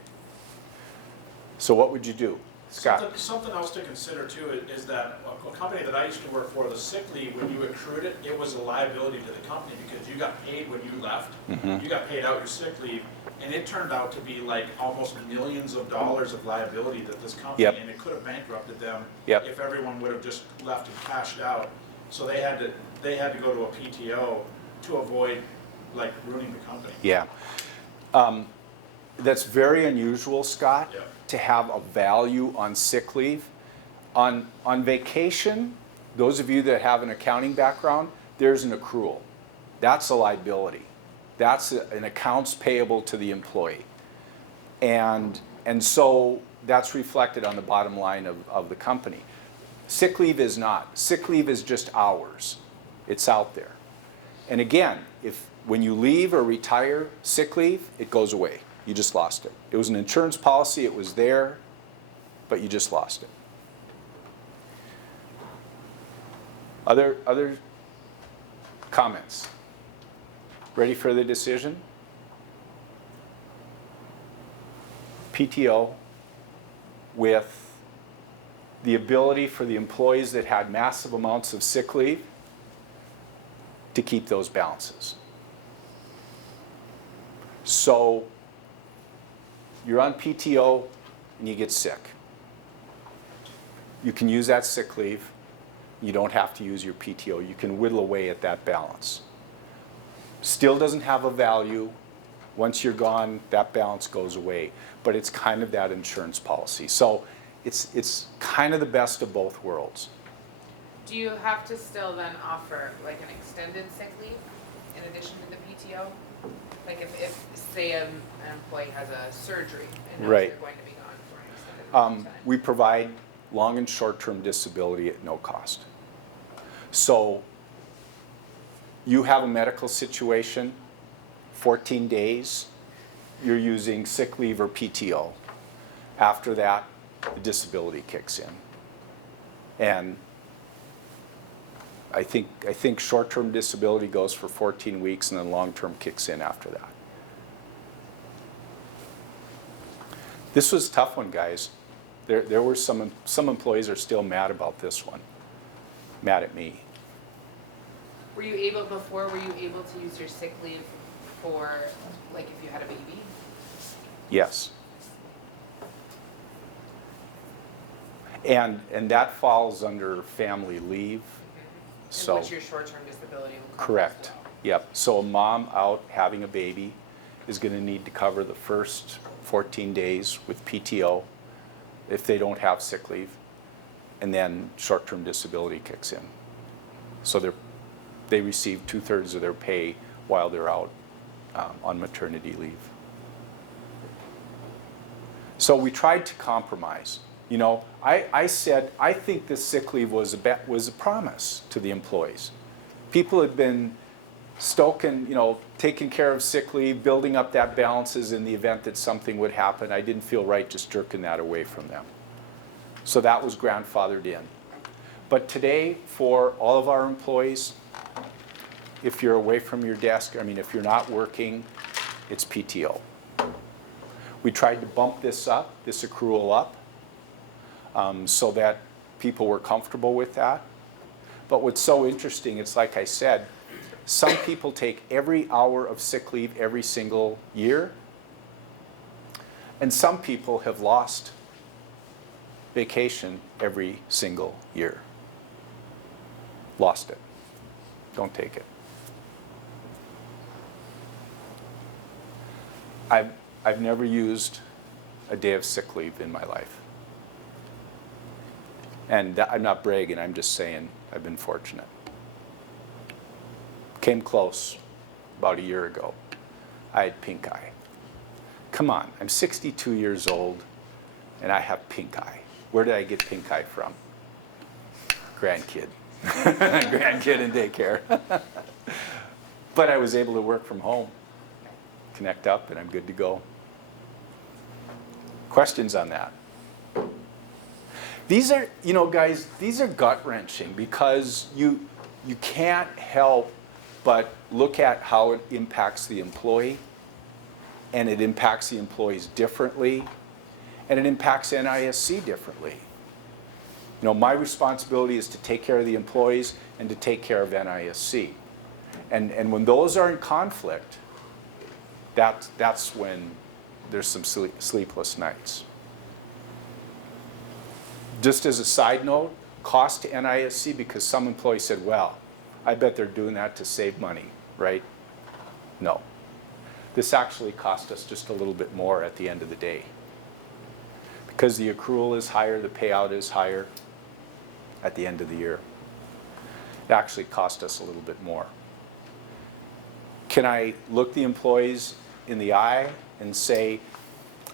So what would you do? Scott? Something else to consider too is that a company that I used to work for, the sick leave, when you accrued it, it was a liability to the company because you got paid when you left. Mhm. You got paid out your sick leave, and it turned out to be like almost millions of dollars of liability that this company, Yep. and it could have bankrupted them Yep. if everyone would have just left and cashed out. So they had to go to a PTO to avoid like ruining the company. Yeah. That's very unusual, Scott, Yeah. to have a value on sick leave. On vacation, those of you that have an accounting background, there's an accrual. That's a liability. That's an accounts payable to the employee. And so that's reflected on the bottom line of the company. Sick leave is not. Sick leave is just hours. It's out there. And again, when you leave or retire sick leave, it goes away. You just lost it. It was an insurance policy, it was there, but you just lost it. Other comments? Ready for the decision? PTO with the ability for the employees that had massive amounts of sick leave to keep those balances. So you're on PTO and you get sick. You can use that sick leave You don't have to use your PTO. You can whittle away at that balance. Still doesn't have a value. Once you're gone, that balance goes away. But it's kind of that insurance policy. So it's kind of the best of both worlds. Do you have to still then offer like an extended sick leave in addition to the PTO? Like if say an employee has a surgery and knows Right. they're going to be gone for an extended amount of time? We provide long and short-term disability at no cost. So you have a medical situation, 14 days, you're using sick leave or PTO. After that, the disability kicks in. And I think short-term disability goes for 14 weeks and then long-term kicks in after that. This was a tough one, guys. There were some employees are still mad about this one. Mad at me. Were you able to use your sick leave for, like, if you had a baby? Yes. And that falls under family leave. So, And which your short-term disability will cover as correct. well. Yep. So a mom out having a baby is going to need to cover the first 14 days with PTO if they don't have sick leave. And then short-term disability kicks in. So they receive 2/3 of their pay while they're out on maternity leave. So we tried to compromise. You know, I said, I think this sick leave was a promise to the employees. People had been stoking, you know, taking care of sick leave, building up that balances in the event that something would happen. I didn't feel right just jerking that away from them. So that was grandfathered in. But today, for all of our employees, if you're away from your desk, I mean, if you're not working, it's PTO. We tried to bump this accrual up, so that people were comfortable with that. But what's so interesting, it's like I said, some people take every hour of sick leave every single year, and some people have lost vacation every single year. Lost it. Don't take it. I've never used a day of sick leave in my life. And I'm not bragging, I'm just saying I've been fortunate. Came close about a year ago. I had pink eye. Come on, I'm 62 years old and I have pink eye. Where did I get pink eye from? Grandkid. Grandkid in daycare. But I was able to work from home, connect up, and I'm good to go. Questions on that? These are, you know, guys, these are gut-wrenching because you can't help but look at how it impacts the employee, and it impacts the employees differently, and it impacts NISC differently. You know, my responsibility is to take care of the employees and to take care of NISC. And when those are in conflict, that's when there's some sleepless nights. Just as a side note, cost to NISC, because some employees said, well, I bet they're doing that to save money, right? No. This actually cost us just a little bit more at the end of the day. Because the accrual is higher, the payout is higher at the end of the year. It actually cost us a little bit more. Can I look the employees in the eye and say,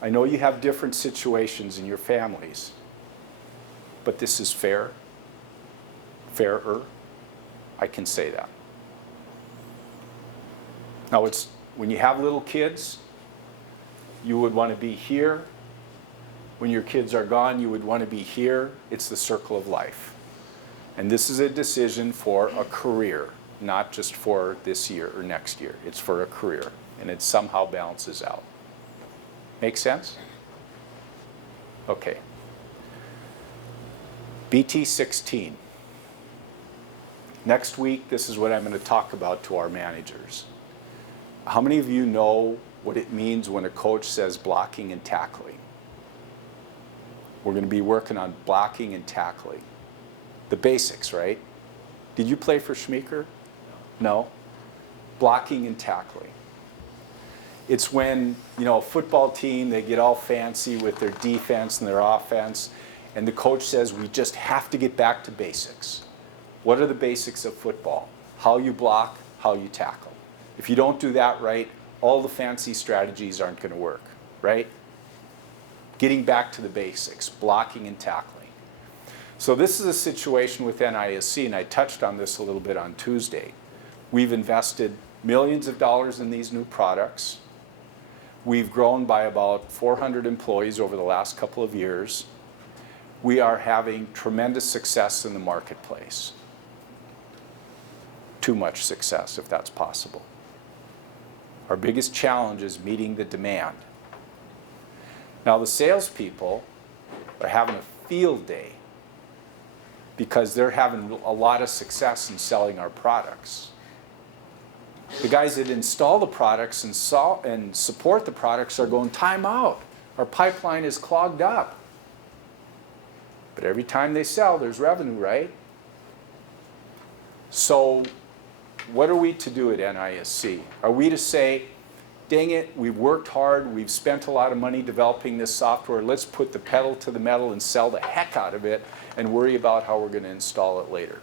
I know you have different situations in your families, but this is fair, fairer? I can say that. Now, it's when you have little kids, you would want to be here. When your kids are gone, you would want to be here. It's the circle of life. And this is a decision for a career, not just for this year or next year. It's for a career, and it somehow balances out. Make sense? Okay. BT 16. Next week, this is what I'm going to talk about to our managers. How many of you know what it means when a coach says blocking and tackling? We're going to be working on blocking and tackling. The basics, right? Did you play for Schmeeker? No? Blocking and tackling. It's when, you know, a football team, they get all fancy with their defense and their offense, and the coach says, we just have to get back to basics. What are the basics of football? How you block, how you tackle. If you don't do that right, all the fancy strategies aren't going to work, right? Getting back to the basics, blocking and tackling. So this is a situation with NISC, and I touched on this a little bit on Tuesday. We've invested millions of dollars in these new products. We've grown by about 400 employees over the last couple of years. We are having tremendous success in the marketplace. Too much success, if that's possible. Our biggest challenge is meeting the demand. Now, the salespeople are having a field day because they're having a lot of success in selling our products. The guys that install the products and support the products are going, time out. Our pipeline is clogged up. But every time they sell, there's revenue, right? So what are we to do at NISC? Are we to say, dang it, we've worked hard, we've spent a lot of money developing this software, let's put the pedal to the metal and sell the heck out of it and worry about how we're going to install it later?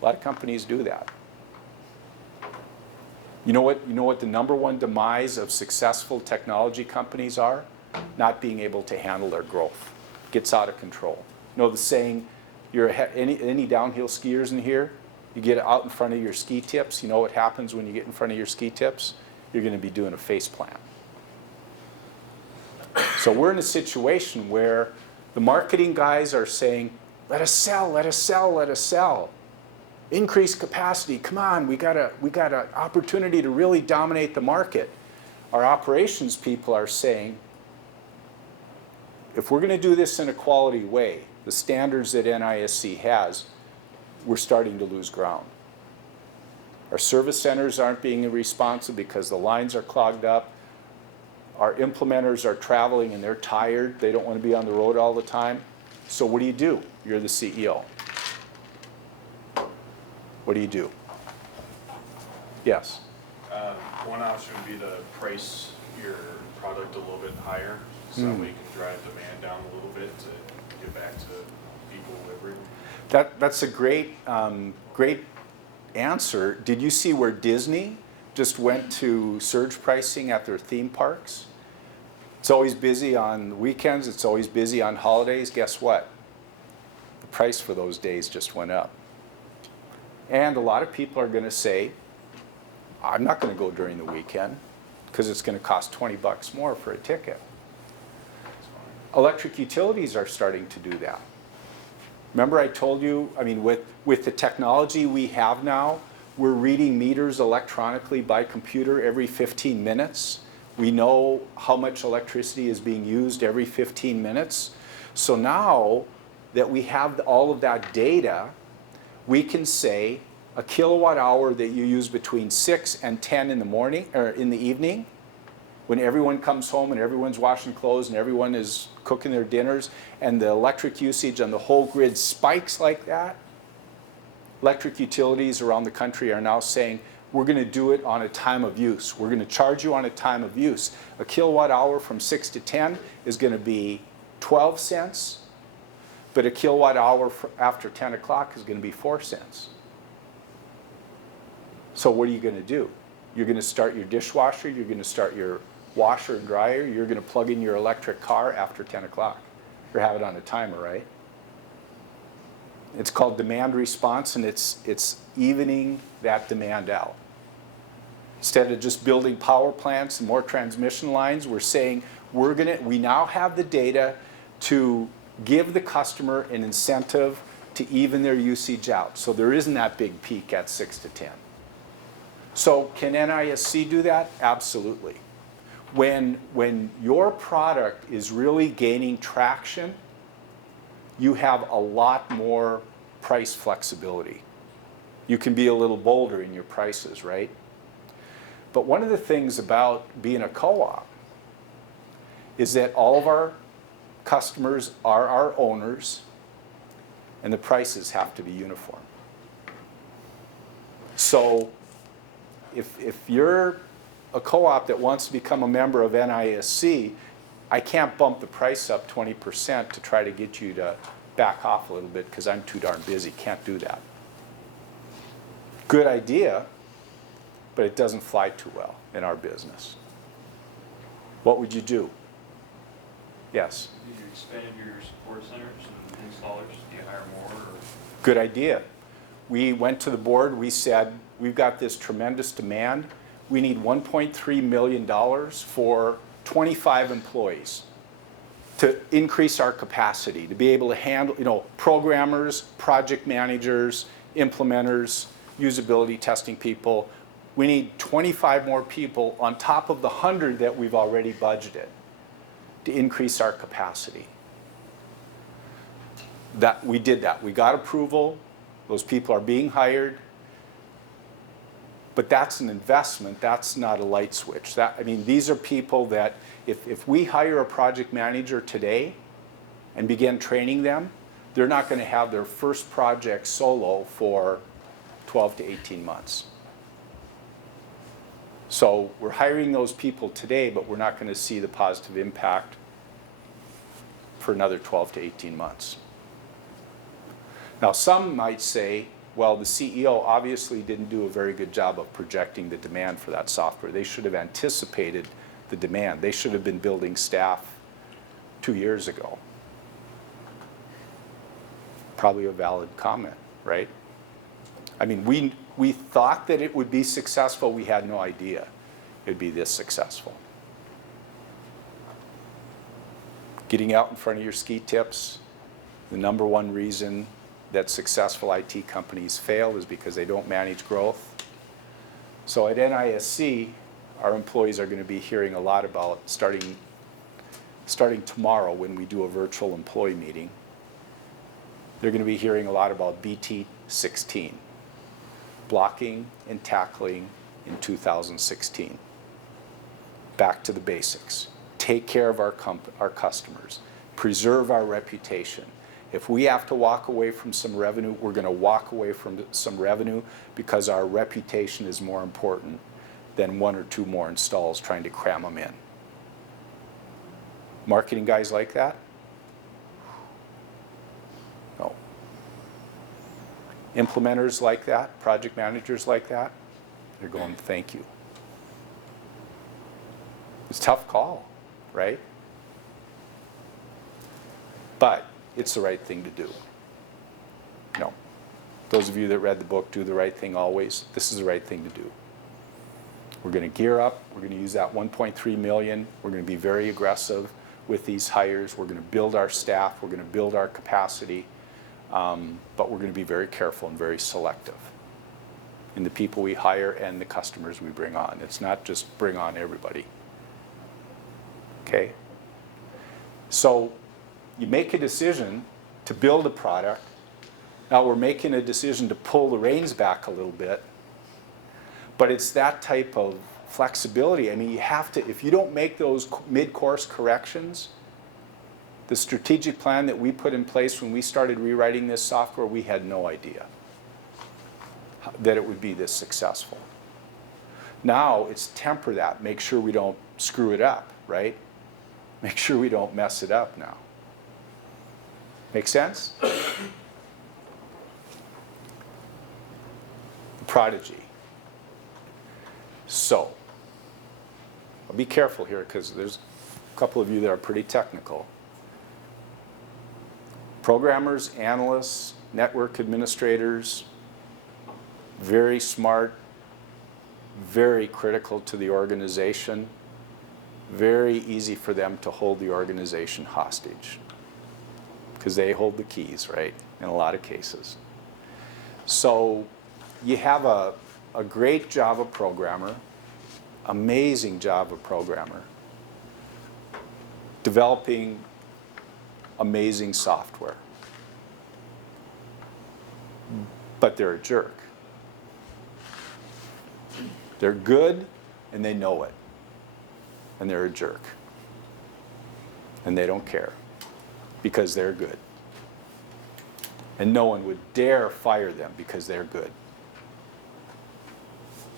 A lot of companies do that. You know what the number one demise of successful technology companies are? Not being able to handle their growth. Gets out of control. You know the saying, any downhill skiers in here, you get out in front of your ski tips, you know what happens when you get in front of your ski tips? You're going to be doing a face plant. So we're in a situation where the marketing guys are saying, let us sell, let us sell, let us sell. Increase capacity, come on, we got an opportunity to really dominate the market. Our operations people are saying, if we're going to do this in a quality way, the standards that NISC has, we're starting to lose ground. Our service centers aren't being responsive because the lines are clogged up. Our implementers are traveling and they're tired. They don't want to be on the road all the time. So what do? You're the CEO. What do you do? Yes? One option would be to price your product a little bit higher, so that way you can drive demand down a little bit to get back to equilibrium. That's a great answer. Did you see where Disney just went to surge pricing at their theme parks? It's always busy on weekends. It's always busy on holidays. Guess what? The price for those days just went up. And a lot of people are going to say, I'm not going to go during the weekend because it's going to cost $20 more for a ticket. Electric utilities are starting to do that. Remember I told you, I mean, with the technology we have now, we're reading meters electronically by computer every 15 minutes. We know how much electricity is being used every 15 minutes. So now that we have all of that data, we can say a kilowatt hour that you use between 6 and 10 in the morning or in the evening, when everyone comes home and everyone's washing clothes and everyone is cooking their dinners and the electric usage on the whole grid spikes like that, electric utilities around the country are now saying, we're going to do it on a time of use. We're going to charge you on a time of use. A kilowatt hour from 6 to 10 is going to be 12 cents, but a kilowatt hour after 10 o'clock is going to be 4 cents. So what are you going to do? You're going to start your dishwasher, you're going to start your washer and dryer, you're going to plug in your electric car after 10 o'clock. Or have it on a timer, right? It's called demand response, and it's evening that demand out. Instead of just building power plants and more transmission lines, we're saying we now have the data to give the customer an incentive to even their usage out. So there isn't that big peak at 6 to 10. So can NISC do that? Absolutely. When your product is really gaining traction, you have a lot more price flexibility. You can be a little bolder in your prices, right? But one of the things about being a co-op is that all of our customers are our owners, and the prices have to be uniform. So if you're a co-op that wants to become a member of NISC, I can't bump the price up 20% to try to get you to back off a little bit because I'm too darn busy. Can't do that. Good idea, but it doesn't fly too well in our business. What would you do? Yes? Did you expand your support centers and installers? Do you hire more? Or? Good idea. We went to the board, we said, we've got this tremendous demand. We need $1.3 million for 25 employees to increase our capacity, to be able to handle, programmers, project managers, implementers, usability testing people. We need 25 more people on top of the 100 that we've already budgeted to increase our capacity. We did that. We got approval. Those people are being hired. But that's an investment. That's not a light switch. These are people that if we hire a project manager today and begin training them, they're not going to have their first project solo for 12 to 18 months. So we're hiring those people today, but we're not going to see the positive impact for another 12 to 18 months. Now, some might say, well, the CEO obviously didn't do a very good job of projecting the demand for that software. They should have anticipated the demand. They should have been building staff 2 years ago. Probably a valid comment, right? We thought that it would be successful. We had no idea it would be this successful. Getting out in front of your ski tips, the number one reason that successful IT companies fail is because they don't manage growth. So at NISC, our employees are going to be hearing a lot about, starting tomorrow when we do a virtual employee meeting, they're going to be hearing a lot about BT16, blocking and tackling in 2016. Back to the basics. Take care of our customers. Preserve our reputation. If we have to walk away from some revenue, we're going to walk away from some revenue because our reputation is more important than 1 or 2 more installs trying to cram them in. Marketing guys like that? No. Implementers like that? Project managers like that? They're going, thank you. It's a tough call, right? But it's the right thing to do. No. Those of you that read the book, Do the Right Thing Always, this is the right thing to do. We're going to gear up. We're going to use that $1.3 million. We're going to be very aggressive with these hires. We're going to build our staff. We're going to build our capacity. But we're going to be very careful and very selective in the people we hire and the customers we bring on. It's not just bring on everybody. Okay? So you make a decision to build a product. Now we're making a decision to pull the reins back a little bit. But it's that type of flexibility. You have to, if you don't make those mid-course corrections, the strategic plan that we put in place when we started rewriting this software, we had no idea that it would be this successful. Now it's temper that, make sure we don't screw it up, right? Make sure we don't mess it up now. Make sense? The prodigy. So, I'll be careful here because there's a couple of you that are pretty technical. Programmers, analysts, network administrators, very smart, very critical to the organization, very easy for them to hold the organization hostage because they hold the keys, right, in a lot of cases. So you have a great Java programmer, amazing Java programmer, developing amazing software. But they're a jerk. They're good and they know it. And they're a jerk. And they don't care because they're good. And no one would dare fire them because they're good.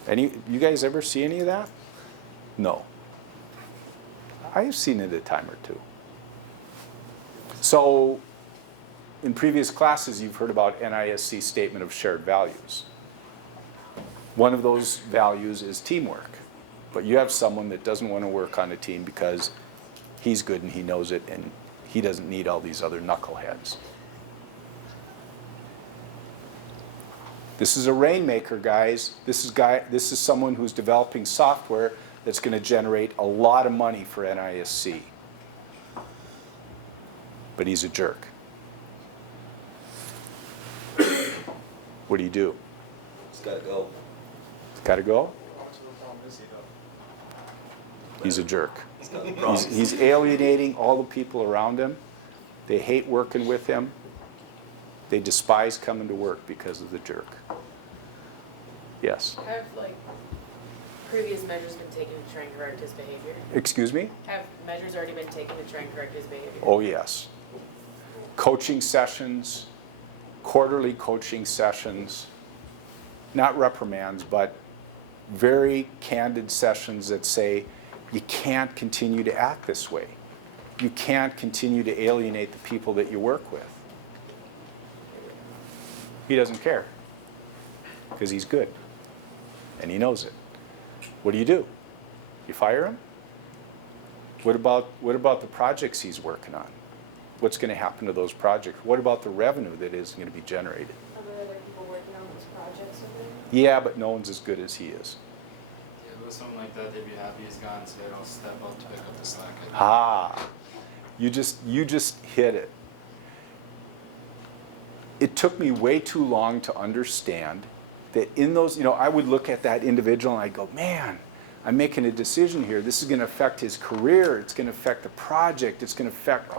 You guys ever see any of that? No. I've seen it a time or two. So, in previous classes, you've heard about NISC statement of shared values. One of those values is teamwork. But you have someone that doesn't want to work on a team because he's good and he knows it and he doesn't need all these other knuckleheads. This is a rainmaker, guys. This is someone who's developing software that's going to generate a lot of money for NISC. But he's a jerk. What do you do? It's gotta go. Got to go? So the problem is, though. He's a jerk. He's got the problems. He's alienating all the people around him. They hate working with him. They despise coming to work because of the jerk. Yes. Have like previous measures been taken to try and correct his behavior? Excuse me? Have measures already been taken to try and correct his behavior? Oh, yes. Coaching sessions, quarterly coaching sessions, not reprimands, but very candid sessions that say, you can't continue to act this way. You can't continue to alienate the people that you work with. He doesn't care because he's good and he knows it. What do? You fire him? What about the projects he's working on? What's going to happen to those projects? What about the revenue that is going to be generated? Are there other people working on those projects over there? Yeah, but no one's as good as he is. Yeah, with something like that, they'd be happy he's gone, so they don't step up to pick up the slack. Ah, you just hit it. It took me way too long to understand that in those, I would look at that individual and I'd go, man, I'm making a decision here. This is going to affect his career. It's going to affect the project. It's going to affect,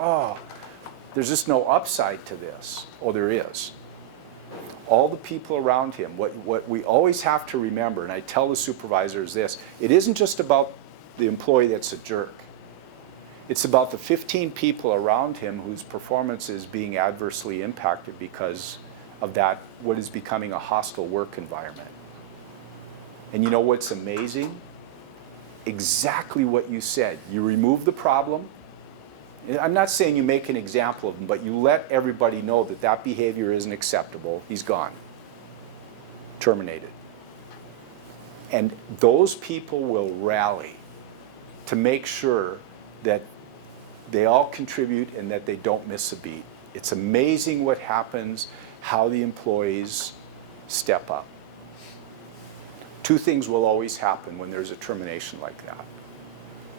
there's just no upside to this. Oh, there is. All the people around him, what we always have to remember, and I tell the supervisors this, it isn't just about the employee that's a jerk. It's about the 15 people around him whose performance is being adversely impacted because of that, what is becoming a hostile work environment. And you know what's amazing? Exactly what you said. You remove the problem. I'm not saying you make an example of him, but you let everybody know that that behavior isn't acceptable. He's gone. Terminated. And those people will rally to make sure that they all contribute and that they don't miss a beat. It's amazing what happens, how the employees step up. Two things will always happen when there's a termination like that.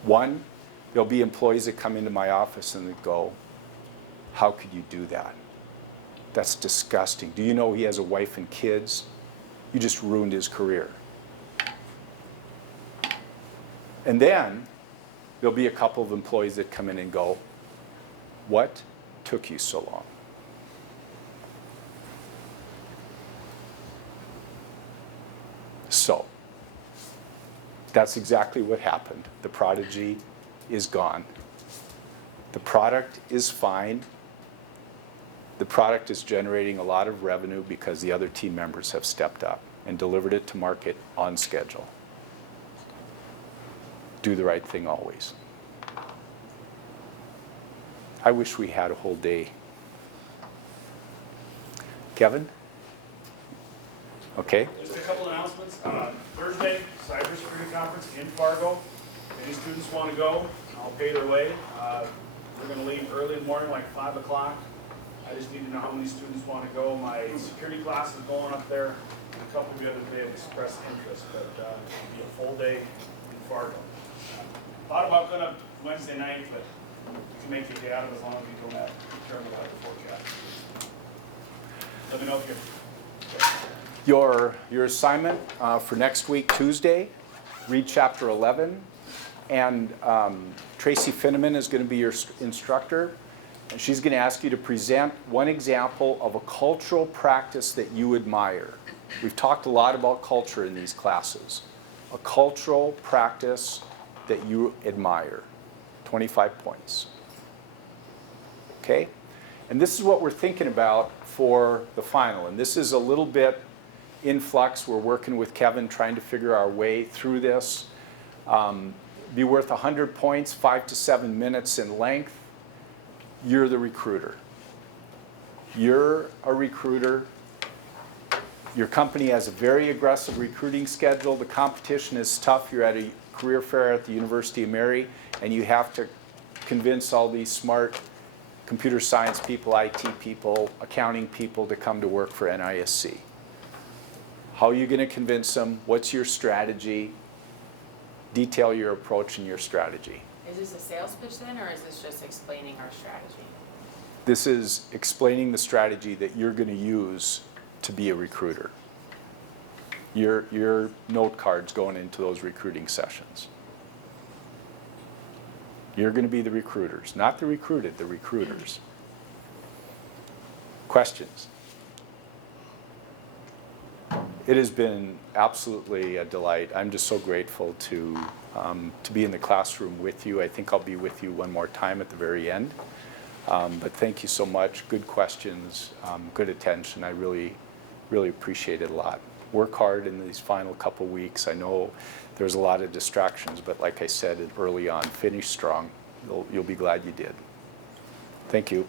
One, there'll be employees that come into my office and they go, how could you do that? That's disgusting. Do you know he has a wife and kids? You just ruined his career. And then there'll be a couple of employees that come in and go, what took you so long? So, that's exactly what happened. The prodigy is gone. The product is fine. The product is generating a lot of revenue because the other team members have stepped up and delivered it to market on schedule. Do the right thing always. I wish we had a whole day. Kevin? Okay. Just a couple announcements. Thursday, cybersecurity conference in Fargo. If any students want to go, I'll pay their way. We're going to leave early in the morning, like 5 o'clock. I just need to know how many students want to go. My security class is going up there, and a couple of the others may have expressed interest, but it'll be a full day in Fargo. Thought about going up Wednesday night, but you can make your day out of it as long as you don't have to determine the forecast. Let me know if you're. Your assignment for next week, Tuesday, read chapter 11. And Tracy Finneman is going to be your instructor. And she's going to ask you to present one example of a cultural practice that you admire. We've talked a lot about culture in these classes. A cultural practice that you admire. 25 points. Okay? And this is what we're thinking about for the final. And this is a little bit in flux. We're working with Kevin, trying to figure our way through this. Be worth 100 points, 5 to 7 minutes in length. You're the recruiter. You're a recruiter. Your company has a very aggressive recruiting schedule. The competition is tough. You're at a career fair at the University of Mary, and you have to convince all these smart computer science people, IT people, accounting people to come to work for NISC. How are you going to convince them? What's your strategy? Detail your approach and your strategy. Is this a sales pitch then, or is this just explaining our strategy? This is explaining the strategy that you're going to use to be a recruiter. Your note cards going into those recruiting sessions. You're going to be the recruiters, not the recruited, the recruiters. Questions? It has been absolutely a delight. I'm just so grateful to be in the classroom with you. I think I'll be with you one more time at the very end. But thank you so much. Good questions, good attention. I really, really appreciate it a lot. Work hard in these final couple weeks. I know there's a lot of distractions, but like I said early on, finish strong. You'll be glad you did. Thank you.